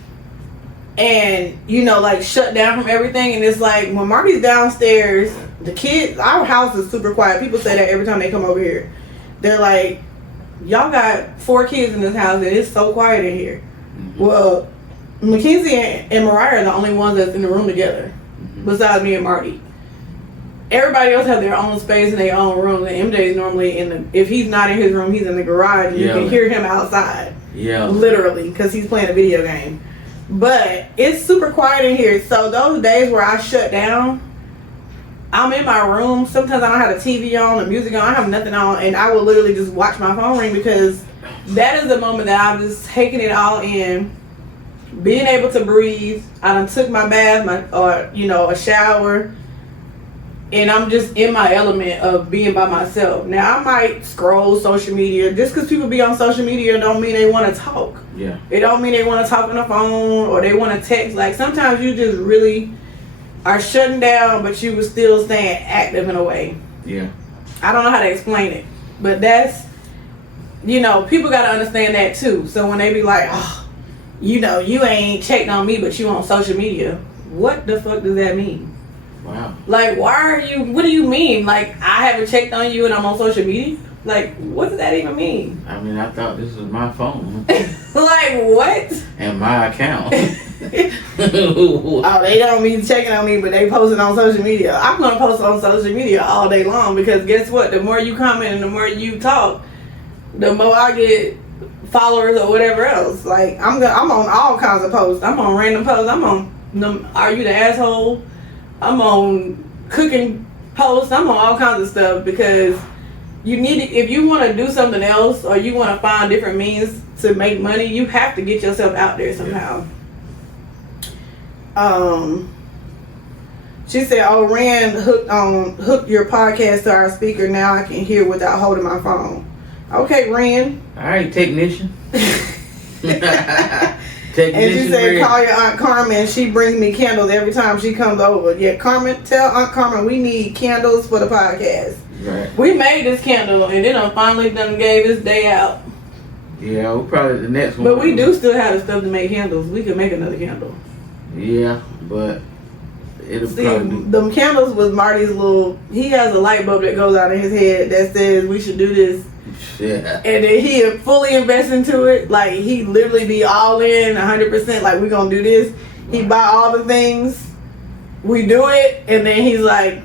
and you know, like shut down from everything. And it's like when Marty's downstairs, the kids, our house is super quiet. People say that every time they come over here. They're like, y'all got 4 kids in this house, and it's so quiet in here. Mm-hmm. Well, Mackenzie and Mariah are the only ones that's in the room together, besides me and Marty. Everybody else have their own space in their own room. And MJ's normally in the, if he's not in his room, he's in the garage. And you can hear him outside. Yeah. Literally, because he's playing a video game. But it's super quiet in here. So those days where I shut down, I'm in my room. Sometimes I don't have the TV on, the music on. I have nothing on. And I will literally just watch my phone ring because that is the moment that I'm just taking it all in. Being able to breathe. I done took my bath, a shower. And I'm just in my element of being by myself. Now, I might scroll social media. Just because people be on social media don't mean they want to talk. Yeah. It don't mean they want to talk on the phone or they want to text. Like, sometimes you just really are shutting down, but you were still staying active in a way. Yeah. I don't know how to explain it. But that's, people got to understand that, too. So when they be like, oh, you ain't checked on me, but you on social media. What the fuck does that mean? Wow. Like, what do you mean? Like, I haven't checked on you and I'm on social media? Like, what does that even mean? I mean, I thought this was my phone. Like, what? And my account. Oh, they don't mean checking on me, but they post it on social media. I'm going to post it on social media all day long because guess what? The more you comment and the more you talk, the more I get followers or whatever else. Like, I'm on all kinds of posts. I'm on random posts. I'm on, are you the asshole? I'm on cooking posts. I'm on all kinds of stuff because you need to, if you want to do something else or you want to find different means to make money, you have to get yourself out there somehow. She said, "Oh, Rand hooked your podcast to our speaker. Now I can hear without holding my phone." Okay, Rand. All right, technician. And she said, call your Aunt Carmen. She brings me candles every time she comes over. Yeah, Carmen, tell Aunt Carmen we need candles for the podcast. Right. We made this candle and then finally done gave this day out. Yeah, we'll probably the next one. But we do still have the stuff to make candles. We can make another candle. Yeah, but it'll probably be... them candles was Marty's little, he has a light bulb that goes out in his head that says we should do this. Yeah. And then he fully invest into it. Like, he literally be all in 100%. Like, we gonna do this. He buy all the things. We do it. And then he's like,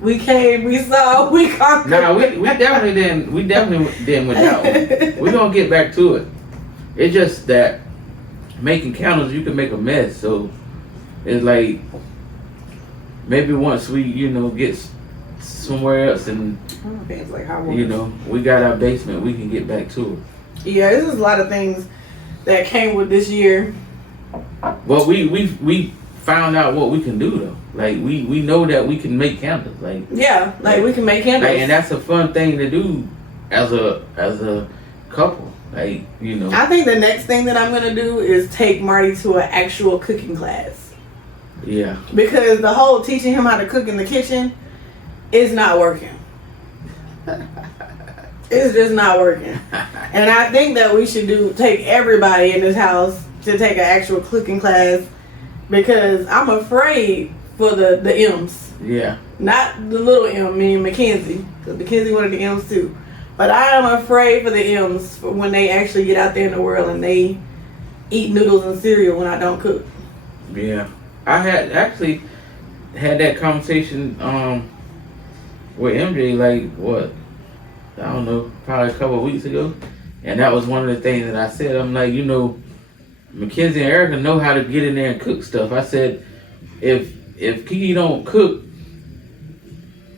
we came, we saw, we conquered. Nah, we definitely didn't. We definitely didn't with that one. We gonna get back to it. It's just that making candles, you can make a mess. So it's like maybe once we, get somewhere else and we got our basement, we can get back to it. Yeah, there's a lot of things that came with this year. Well, we found out what we can do though. Like we know that we can make candles. Like we can make candles. And that's a fun thing to do as a couple. Like, I think the next thing that I'm gonna do is take Marty to an actual cooking class. Yeah. Because the whole teaching him how to cook in the kitchen is not working. It's just not working. And I think that we should take everybody in this house to take an actual cooking class because I'm afraid for the M's. Yeah. Not the little M, meaning Mackenzie. Because Mackenzie wanted the M's too. But I am afraid for the M's for when they actually get out there in the world and they eat noodles and cereal when I don't cook. Yeah. I had actually had that conversation with MJ I don't know, probably a couple of weeks ago. And that was one of the things that I said. I'm like, Mackenzie and Erica know how to get in there and cook stuff. I said, if Kiki don't cook,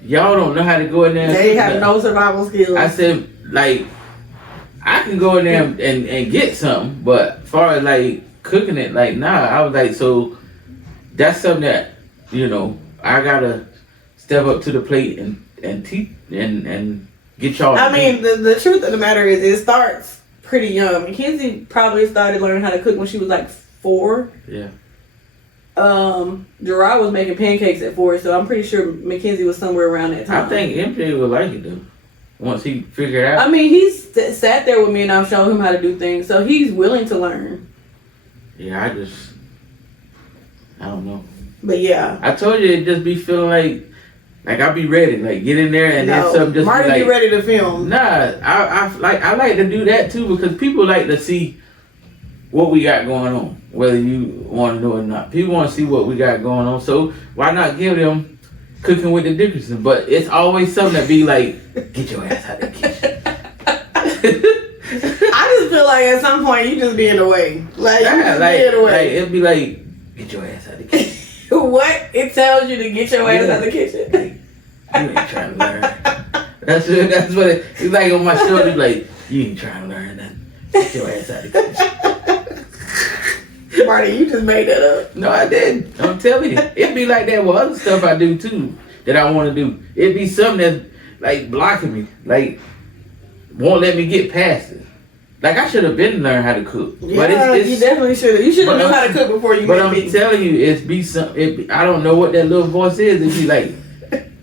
y'all don't know how to go in there and They have no survival skills. I said, I can go in there and get something, but as far as like cooking it, like nah. I was like, so that's something that I gotta step up to the plate and teach and get y'all. I mean, the truth of the matter is, it starts pretty young. Mackenzie probably started learning how to cook when she was like 4. Yeah. Gerard was making pancakes at 4, so I'm pretty sure Mackenzie was somewhere around that time. I think MJ would like it though. Once he figured out. I mean, he's sat there with me and I've shown him how to do things, so he's willing to learn. Yeah, I don't know. But yeah, I told you it just be feeling like I'll be ready, like get in there and then something just Marty be like, ready to film. Nah, I like to do that too because people like to see what we got going on, whether you want to know or not. People want to see what we got going on, so why not give them Cooking with the Dickerson? But it's always something that be like, get your ass out of the kitchen. I just feel like at some point you just be in the way. Like, you just be in the way. Like it'd be like, get your ass out of the kitchen. What? It tells you to get your ass out of the kitchen. Like, you ain't trying to learn. That's what it's like on my shoulder. Like, you ain't trying to learn nothing. Get your ass out of the kitchen. Marty, you just made that up. No, I didn't. I'm telling you. It'd be like that with other stuff I do too that I want to do. It'd be something that's like blocking me. Like, won't let me get past it. Like, I should have been learning how to cook. Yeah, but you definitely should have. You should have known how to cook before you But met I'm me. telling you, I don't know what that little voice is. It'd be like,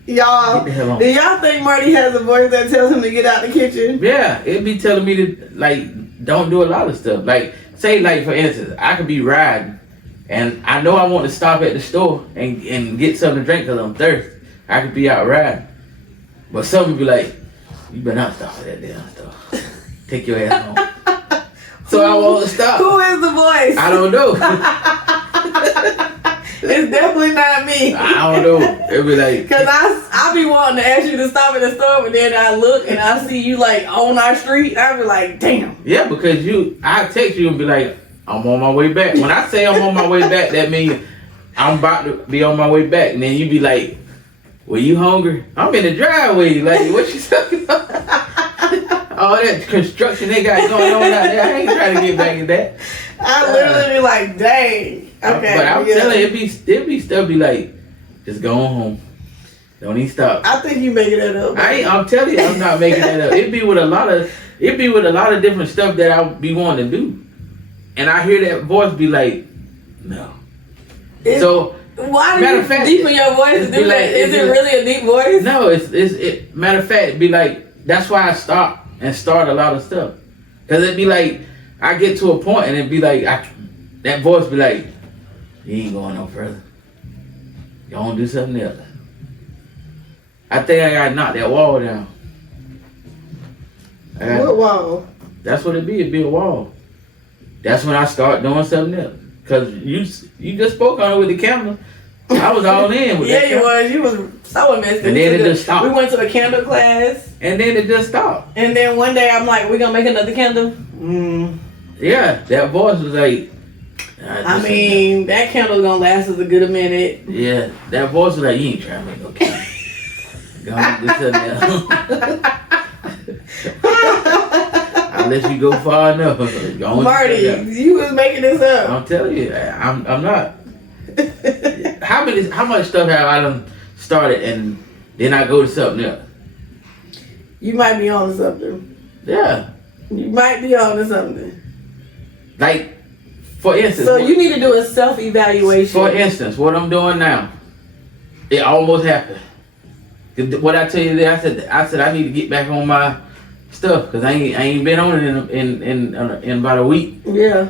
y'all, get the hell on. do y'all think Marty has a voice that tells him to get out the kitchen? Yeah, it'd be telling me to, like, don't do a lot of stuff. Like, say, like, for instance, I could be riding, and I know I want to stop at the store and get something to drink because I'm thirsty. I could be out riding. But something be like, you better not stop at that damn store. Take your ass home. So I won't stop. Who is the voice? I don't know. It's definitely not me. I don't know. It'd be like, Cause I be wanting to ask you to stop at the store, but then I look and I see you like on our street. I be like, damn. yeah, because I text you and be like, I'm on my way back. When I say I'm on my way back, that means I'm about to be on my way back. And then you be like, well, you hungry? I'm in the driveway. Like, what you talking about? All that construction they got going on out there, I ain't trying to get back in that. I literally be like, dang. Okay. But I'm telling you, it be stuff be like, just go on home. Don't even stop. I think you making that up. I'm telling you, I'm not making that up. It be with a lot of different stuff that I be wanting to do. And I hear that voice be like, no. So why do you deepen your voice to do that? Is it really a deep voice? No, it's matter of fact, it be like, that's why I stop and start a lot of stuff. Cause it'd be like, I get to a point and it'd be like, that voice be like, you ain't going no further. You want to do something else. I think I gotta knock that wall down. What wall? That's what it'd be a wall. That's when I start doing something else. Cause you just spoke on it with the camera. I was all in with that. Yeah, you was so invested. And then it just stopped. We went to a candle class. And then it just stopped. And then one day I'm like, we gonna make another candle? Yeah, that voice was like, I mean, that candle's gonna last us a good minute. Yeah, that voice was like, you ain't trying to make no candle. Go on, do something else. Unless you go far enough. Marty, you was making this up. I'm telling you, I'm not. How much stuff have I done started and then I go to something else? You might be on to something. Yeah. You might be on to something. Like, for instance. So you need to do a self-evaluation. For instance, what I'm doing now, it almost happened. What I tell you there, I said I need to get back on my stuff because I ain't been on it in about a week. Yeah.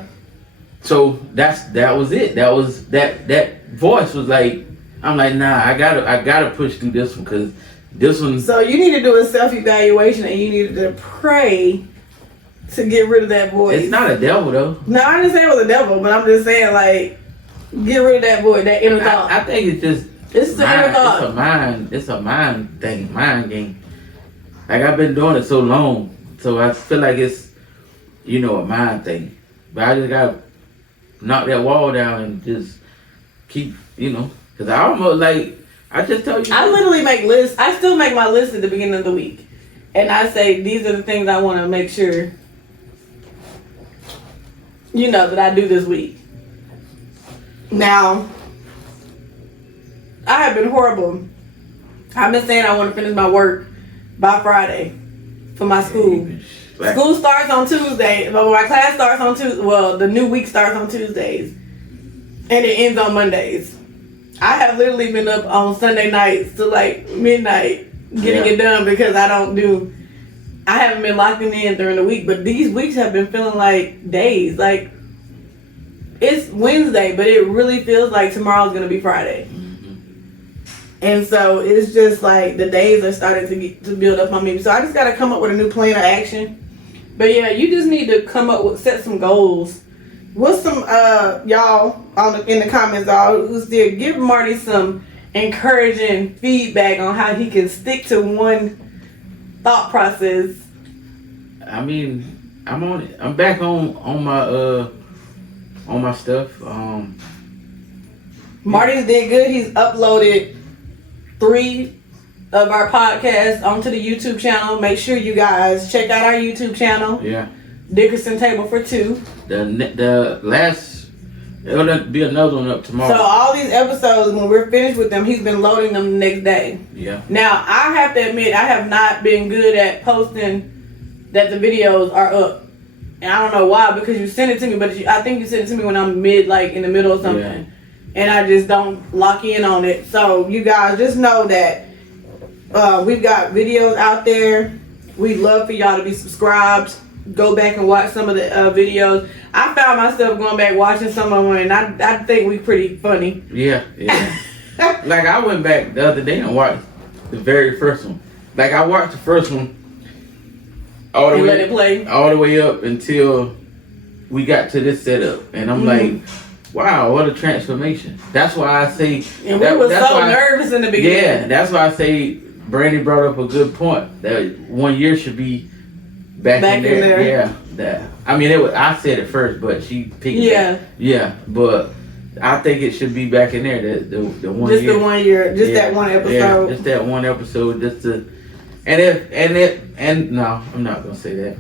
So that was it. That was that voice was like, I'm like, nah, I gotta push through this one because this one. So you need to do a self-evaluation and you need to pray to get rid of that voice. It's not a devil though. No, I didn't say it was a devil, but I'm just saying like, get rid of that voice, that inner thought. I think it's just. It's the inner thought. It's a mind thing, mind game. Like I've been doing it so long, so I feel like it's, a mind thing. But I just gotta knock that wall down and just keep, because I almost like, I just tell you. I literally make lists. I still make my list at the beginning of the week. And I say, these are the things I want to make sure that I do this week. Now, I have been horrible. I've been saying I want to finish my work by Friday for my school. School starts on Tuesday, but my class starts on Tuesday. Well, the new week starts on Tuesdays, and it ends on Mondays. I have literally been up on Sunday nights to like midnight getting it done because I haven't been locking in during the week, but these weeks have been feeling like days. Like, it's Wednesday, but it really feels like tomorrow's going to be Friday. And so it's just like the days are starting to build up on me. So I just got to come up with a new plan of action. But yeah, you just need to set some goals. What's some, y'all in the comments, y'all who's there, give Marty some encouraging feedback on how he can stick to one thought process. I mean, I'm on it. I'm back on my stuff. Marty's did good. He's uploaded 3 of our podcasts onto the YouTube channel. Make sure you guys check out our YouTube channel. Yeah. Dickerson Table for 2. The last, there'll be another one up tomorrow. So all these episodes, when we're finished with them, he's been loading them the next day. Yeah. Now, I have to admit, I have not been good at posting that the videos are up. And I don't know why, because you sent it to me, but I think you sent it to me when I'm in the middle of something. Yeah. And I just don't lock in on it. So you guys just know that we've got videos out there. We'd love for y'all to be subscribed. Go back and watch some of the videos. I found myself going back watching some of them, and I think we pretty funny. Yeah. Like, I went back the other day and watched the very first one. Like, I watched the first one all the way, let it play all the way up until we got to this setup, and I'm like, wow, what a transformation. That's why I say, and we were so nervous in the beginning. Yeah, that's why I say Brandy brought up a good point that 1 year should be back in there. Yeah, that. I mean, I said it first, but she picked it up. Yeah, but I think it should be back in there. The 1 year. Just the 1 year. Just that one episode. Yeah, just that one episode. Just to, and no, I'm not gonna say that.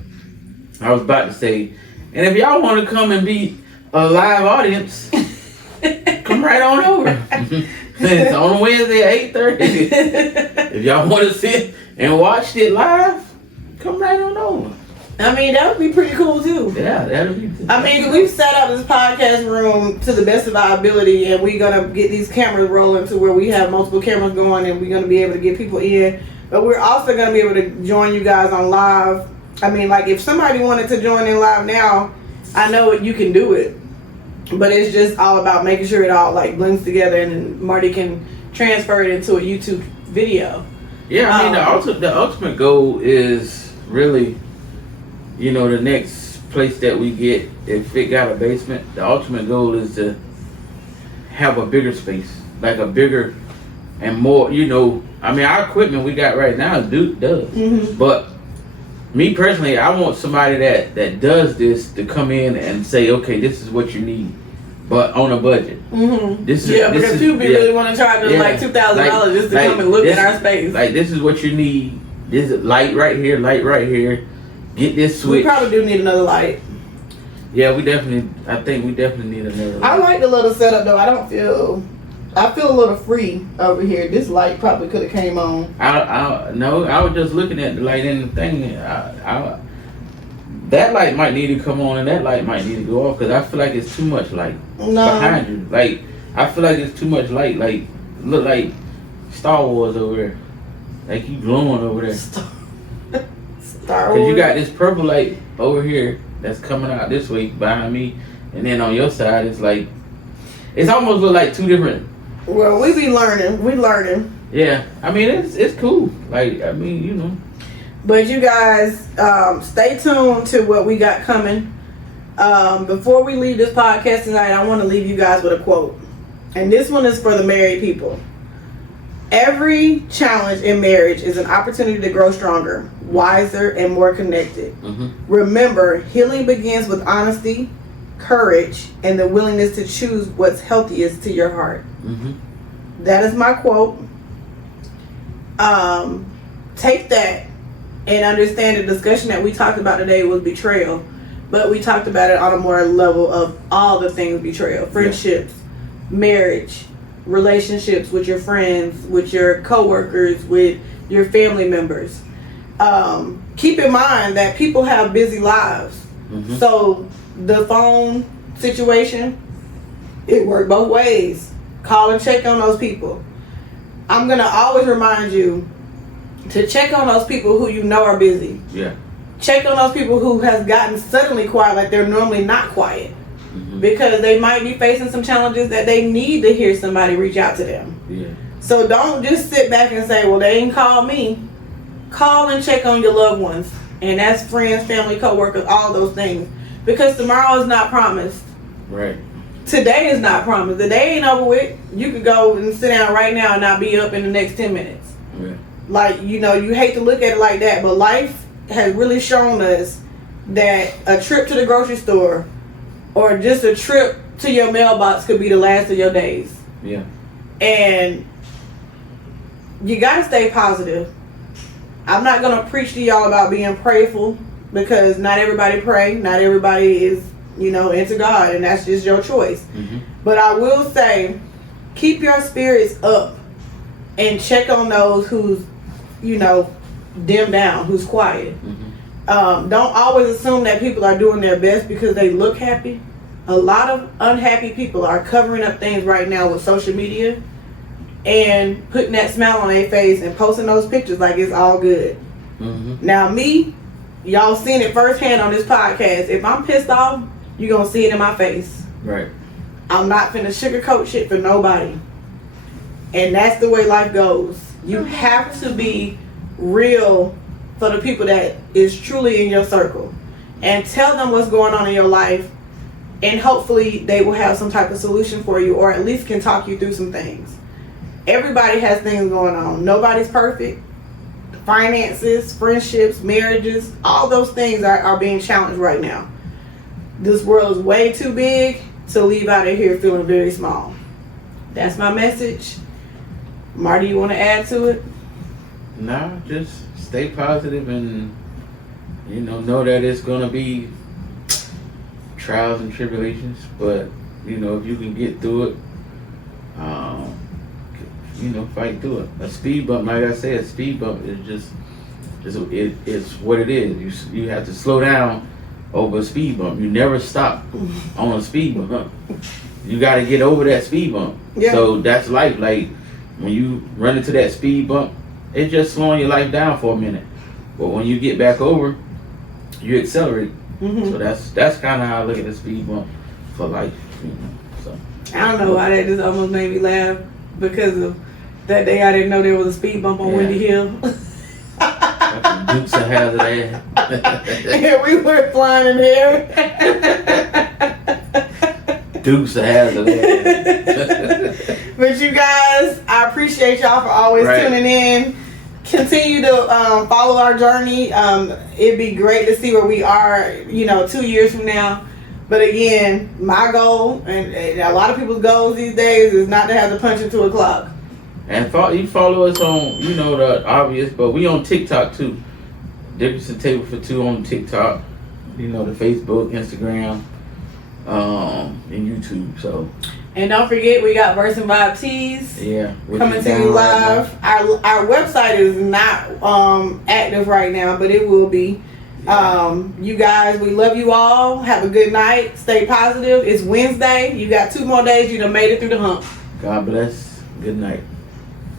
I was about to say, and if y'all want to come and be a live audience, come right on over. It's on Wednesday at 8:30. If y'all want to sit and watch it live, come right on over. I mean, that would be pretty cool too. Yeah, that'll be. I mean, we've set up this podcast room to the best of our ability, and we're gonna get these cameras rolling to where we have multiple cameras going, and we're gonna be able to get people in. But we're also gonna be able to join you guys on live. I mean, like, if somebody wanted to join in live now, I know you can do it. But it's just all about making sure it all like blends together, and Marty can transfer it into a YouTube video. Yeah, I mean, the ultimate goal is really, the next place that we get, if it got a basement, the ultimate goal is to have a bigger space, like a bigger and more, I mean, our equipment we got right now does. Mm-hmm. But me personally, I want somebody that does this to come in and say, okay, this is what you need, but on a budget. Mm-hmm. Because people really want to charge us like $2,000 just to come and look at our space. Like, this is what you need. This is light right here, Get this switch. We probably do need another light. Yeah, I think we definitely need another light. I like the little setup though. I feel a little free over here. This light probably could have came on. No, I was just looking at the light in the thing. That light might need to come on and that light might need to go off, because I feel like it's too much light behind you. Like, I feel like it's too much light. Like, look like Star Wars over there. Like, you glowing over there. Star Wars. Because you got this purple light over here that's coming out this way behind me, and then on your side it's like, it's almost look like two different. Well, we be learning. We learning. Yeah, I mean, it's cool. Like, I mean, But you guys, stay tuned to what we got coming. Before we leave this podcast tonight, I want to leave you guys with a quote. And this one is for the married people. Every challenge in marriage is an opportunity to grow stronger, wiser, and more connected. Mm-hmm. Remember, healing begins with honesty, courage, and the willingness to choose what's healthiest to your heart. Mm-hmm. That is my quote. Take that and understand the discussion that we talked about today was betrayal. but we talked about it on a more level of all the things betrayal, friendships, marriage, relationships with your friends, with your coworkers, with your family members. Keep in mind that people have busy lives. Mm-hmm. So the phone situation, it worked both ways. Call and check on those people. I'm going to always remind you to check on those people who you know are busy. Yeah. Check on those people who has gotten suddenly quiet like they're normally not quiet. Mm-hmm. Because they might be facing some challenges that they need to hear somebody reach out to them. Yeah. So don't just sit back and say, well, they ain't called me. Call and check on your loved ones. And that's friends, family, co-workers, all those things. Because tomorrow is not promised. Right. Today is not promised. The day ain't over with. You could go and sit down right now and not be up in the next 10 minutes. Yeah. Like, you know, you hate to look at it like that, but life has really shown us that a trip to the grocery store or just a trip to your mailbox could be the last of your days. Yeah. And you gotta stay positive. I'm not gonna preach to y'all about being prayerful because not everybody pray, not everybody is, you know, into God, and that's just your choice. Mm-hmm. But I will say, keep your spirits up and check on those who's, you know, dim down, who's quiet. Mm-hmm. Don't always assume that people are doing their best because they look happy. A lot of unhappy people are covering up things right now with social media and putting that smile on their face and posting those pictures like it's all good. Mm-hmm. Now me, y'all seen it firsthand on this podcast. If I'm pissed off, you're gonna see it in my face. Right. I'm not finna sugarcoat shit for nobody. And that's the way life goes. You have to be real for the people that is truly in your circle. And tell them what's going on in your life. And hopefully they will have some type of solution for you, or at least can talk you through some things. Everybody has things going on. Nobody's perfect. Finances, friendships, marriages, all those things are being challenged right now. This world is way too big to leave out of here feeling very small. That's my message. Marty, you want to add to it? No, just stay positive and, you know that it's going to be trials and tribulations, but, you know, if you can get through it, you know, fight through it. A speed bump, like I said, a speed bump is just it's what it is. You have to slow down over a speed bump. You never stop on a speed bump. You got to get over that speed bump. Yeah. So that's life. Like when you run into that speed bump, it's just slowing your life down for a minute. But when you get back over, you accelerate. Mm-hmm. So that's kind of how I look at the speed bump for life. You know, so. I don't know why that just almost made me laugh because of that day I didn't know there was a speed bump on Windy Hill. Dukes of Hazzard. And we were flying in there. Dukes of Hazzard. But you guys, I appreciate y'all for always tuning in. Continue to follow our journey. It'd be great to see where we are, 2 years from now. But again, my goal, and a lot of people's goals these days, is not to have to punch into a clock. And you follow us on, the obvious, but we on TikTok too. Dickerson Table for Two on TikTok. The Facebook, Instagram, and YouTube. So. And don't forget, we got Verse and Vibe Tees. Yeah. Coming to you live. Our website is not active right now, but it will be. You guys, we love you all. Have a good night. Stay positive. It's Wednesday. You got 2 more days. You done made it through the hump. God bless. Good night.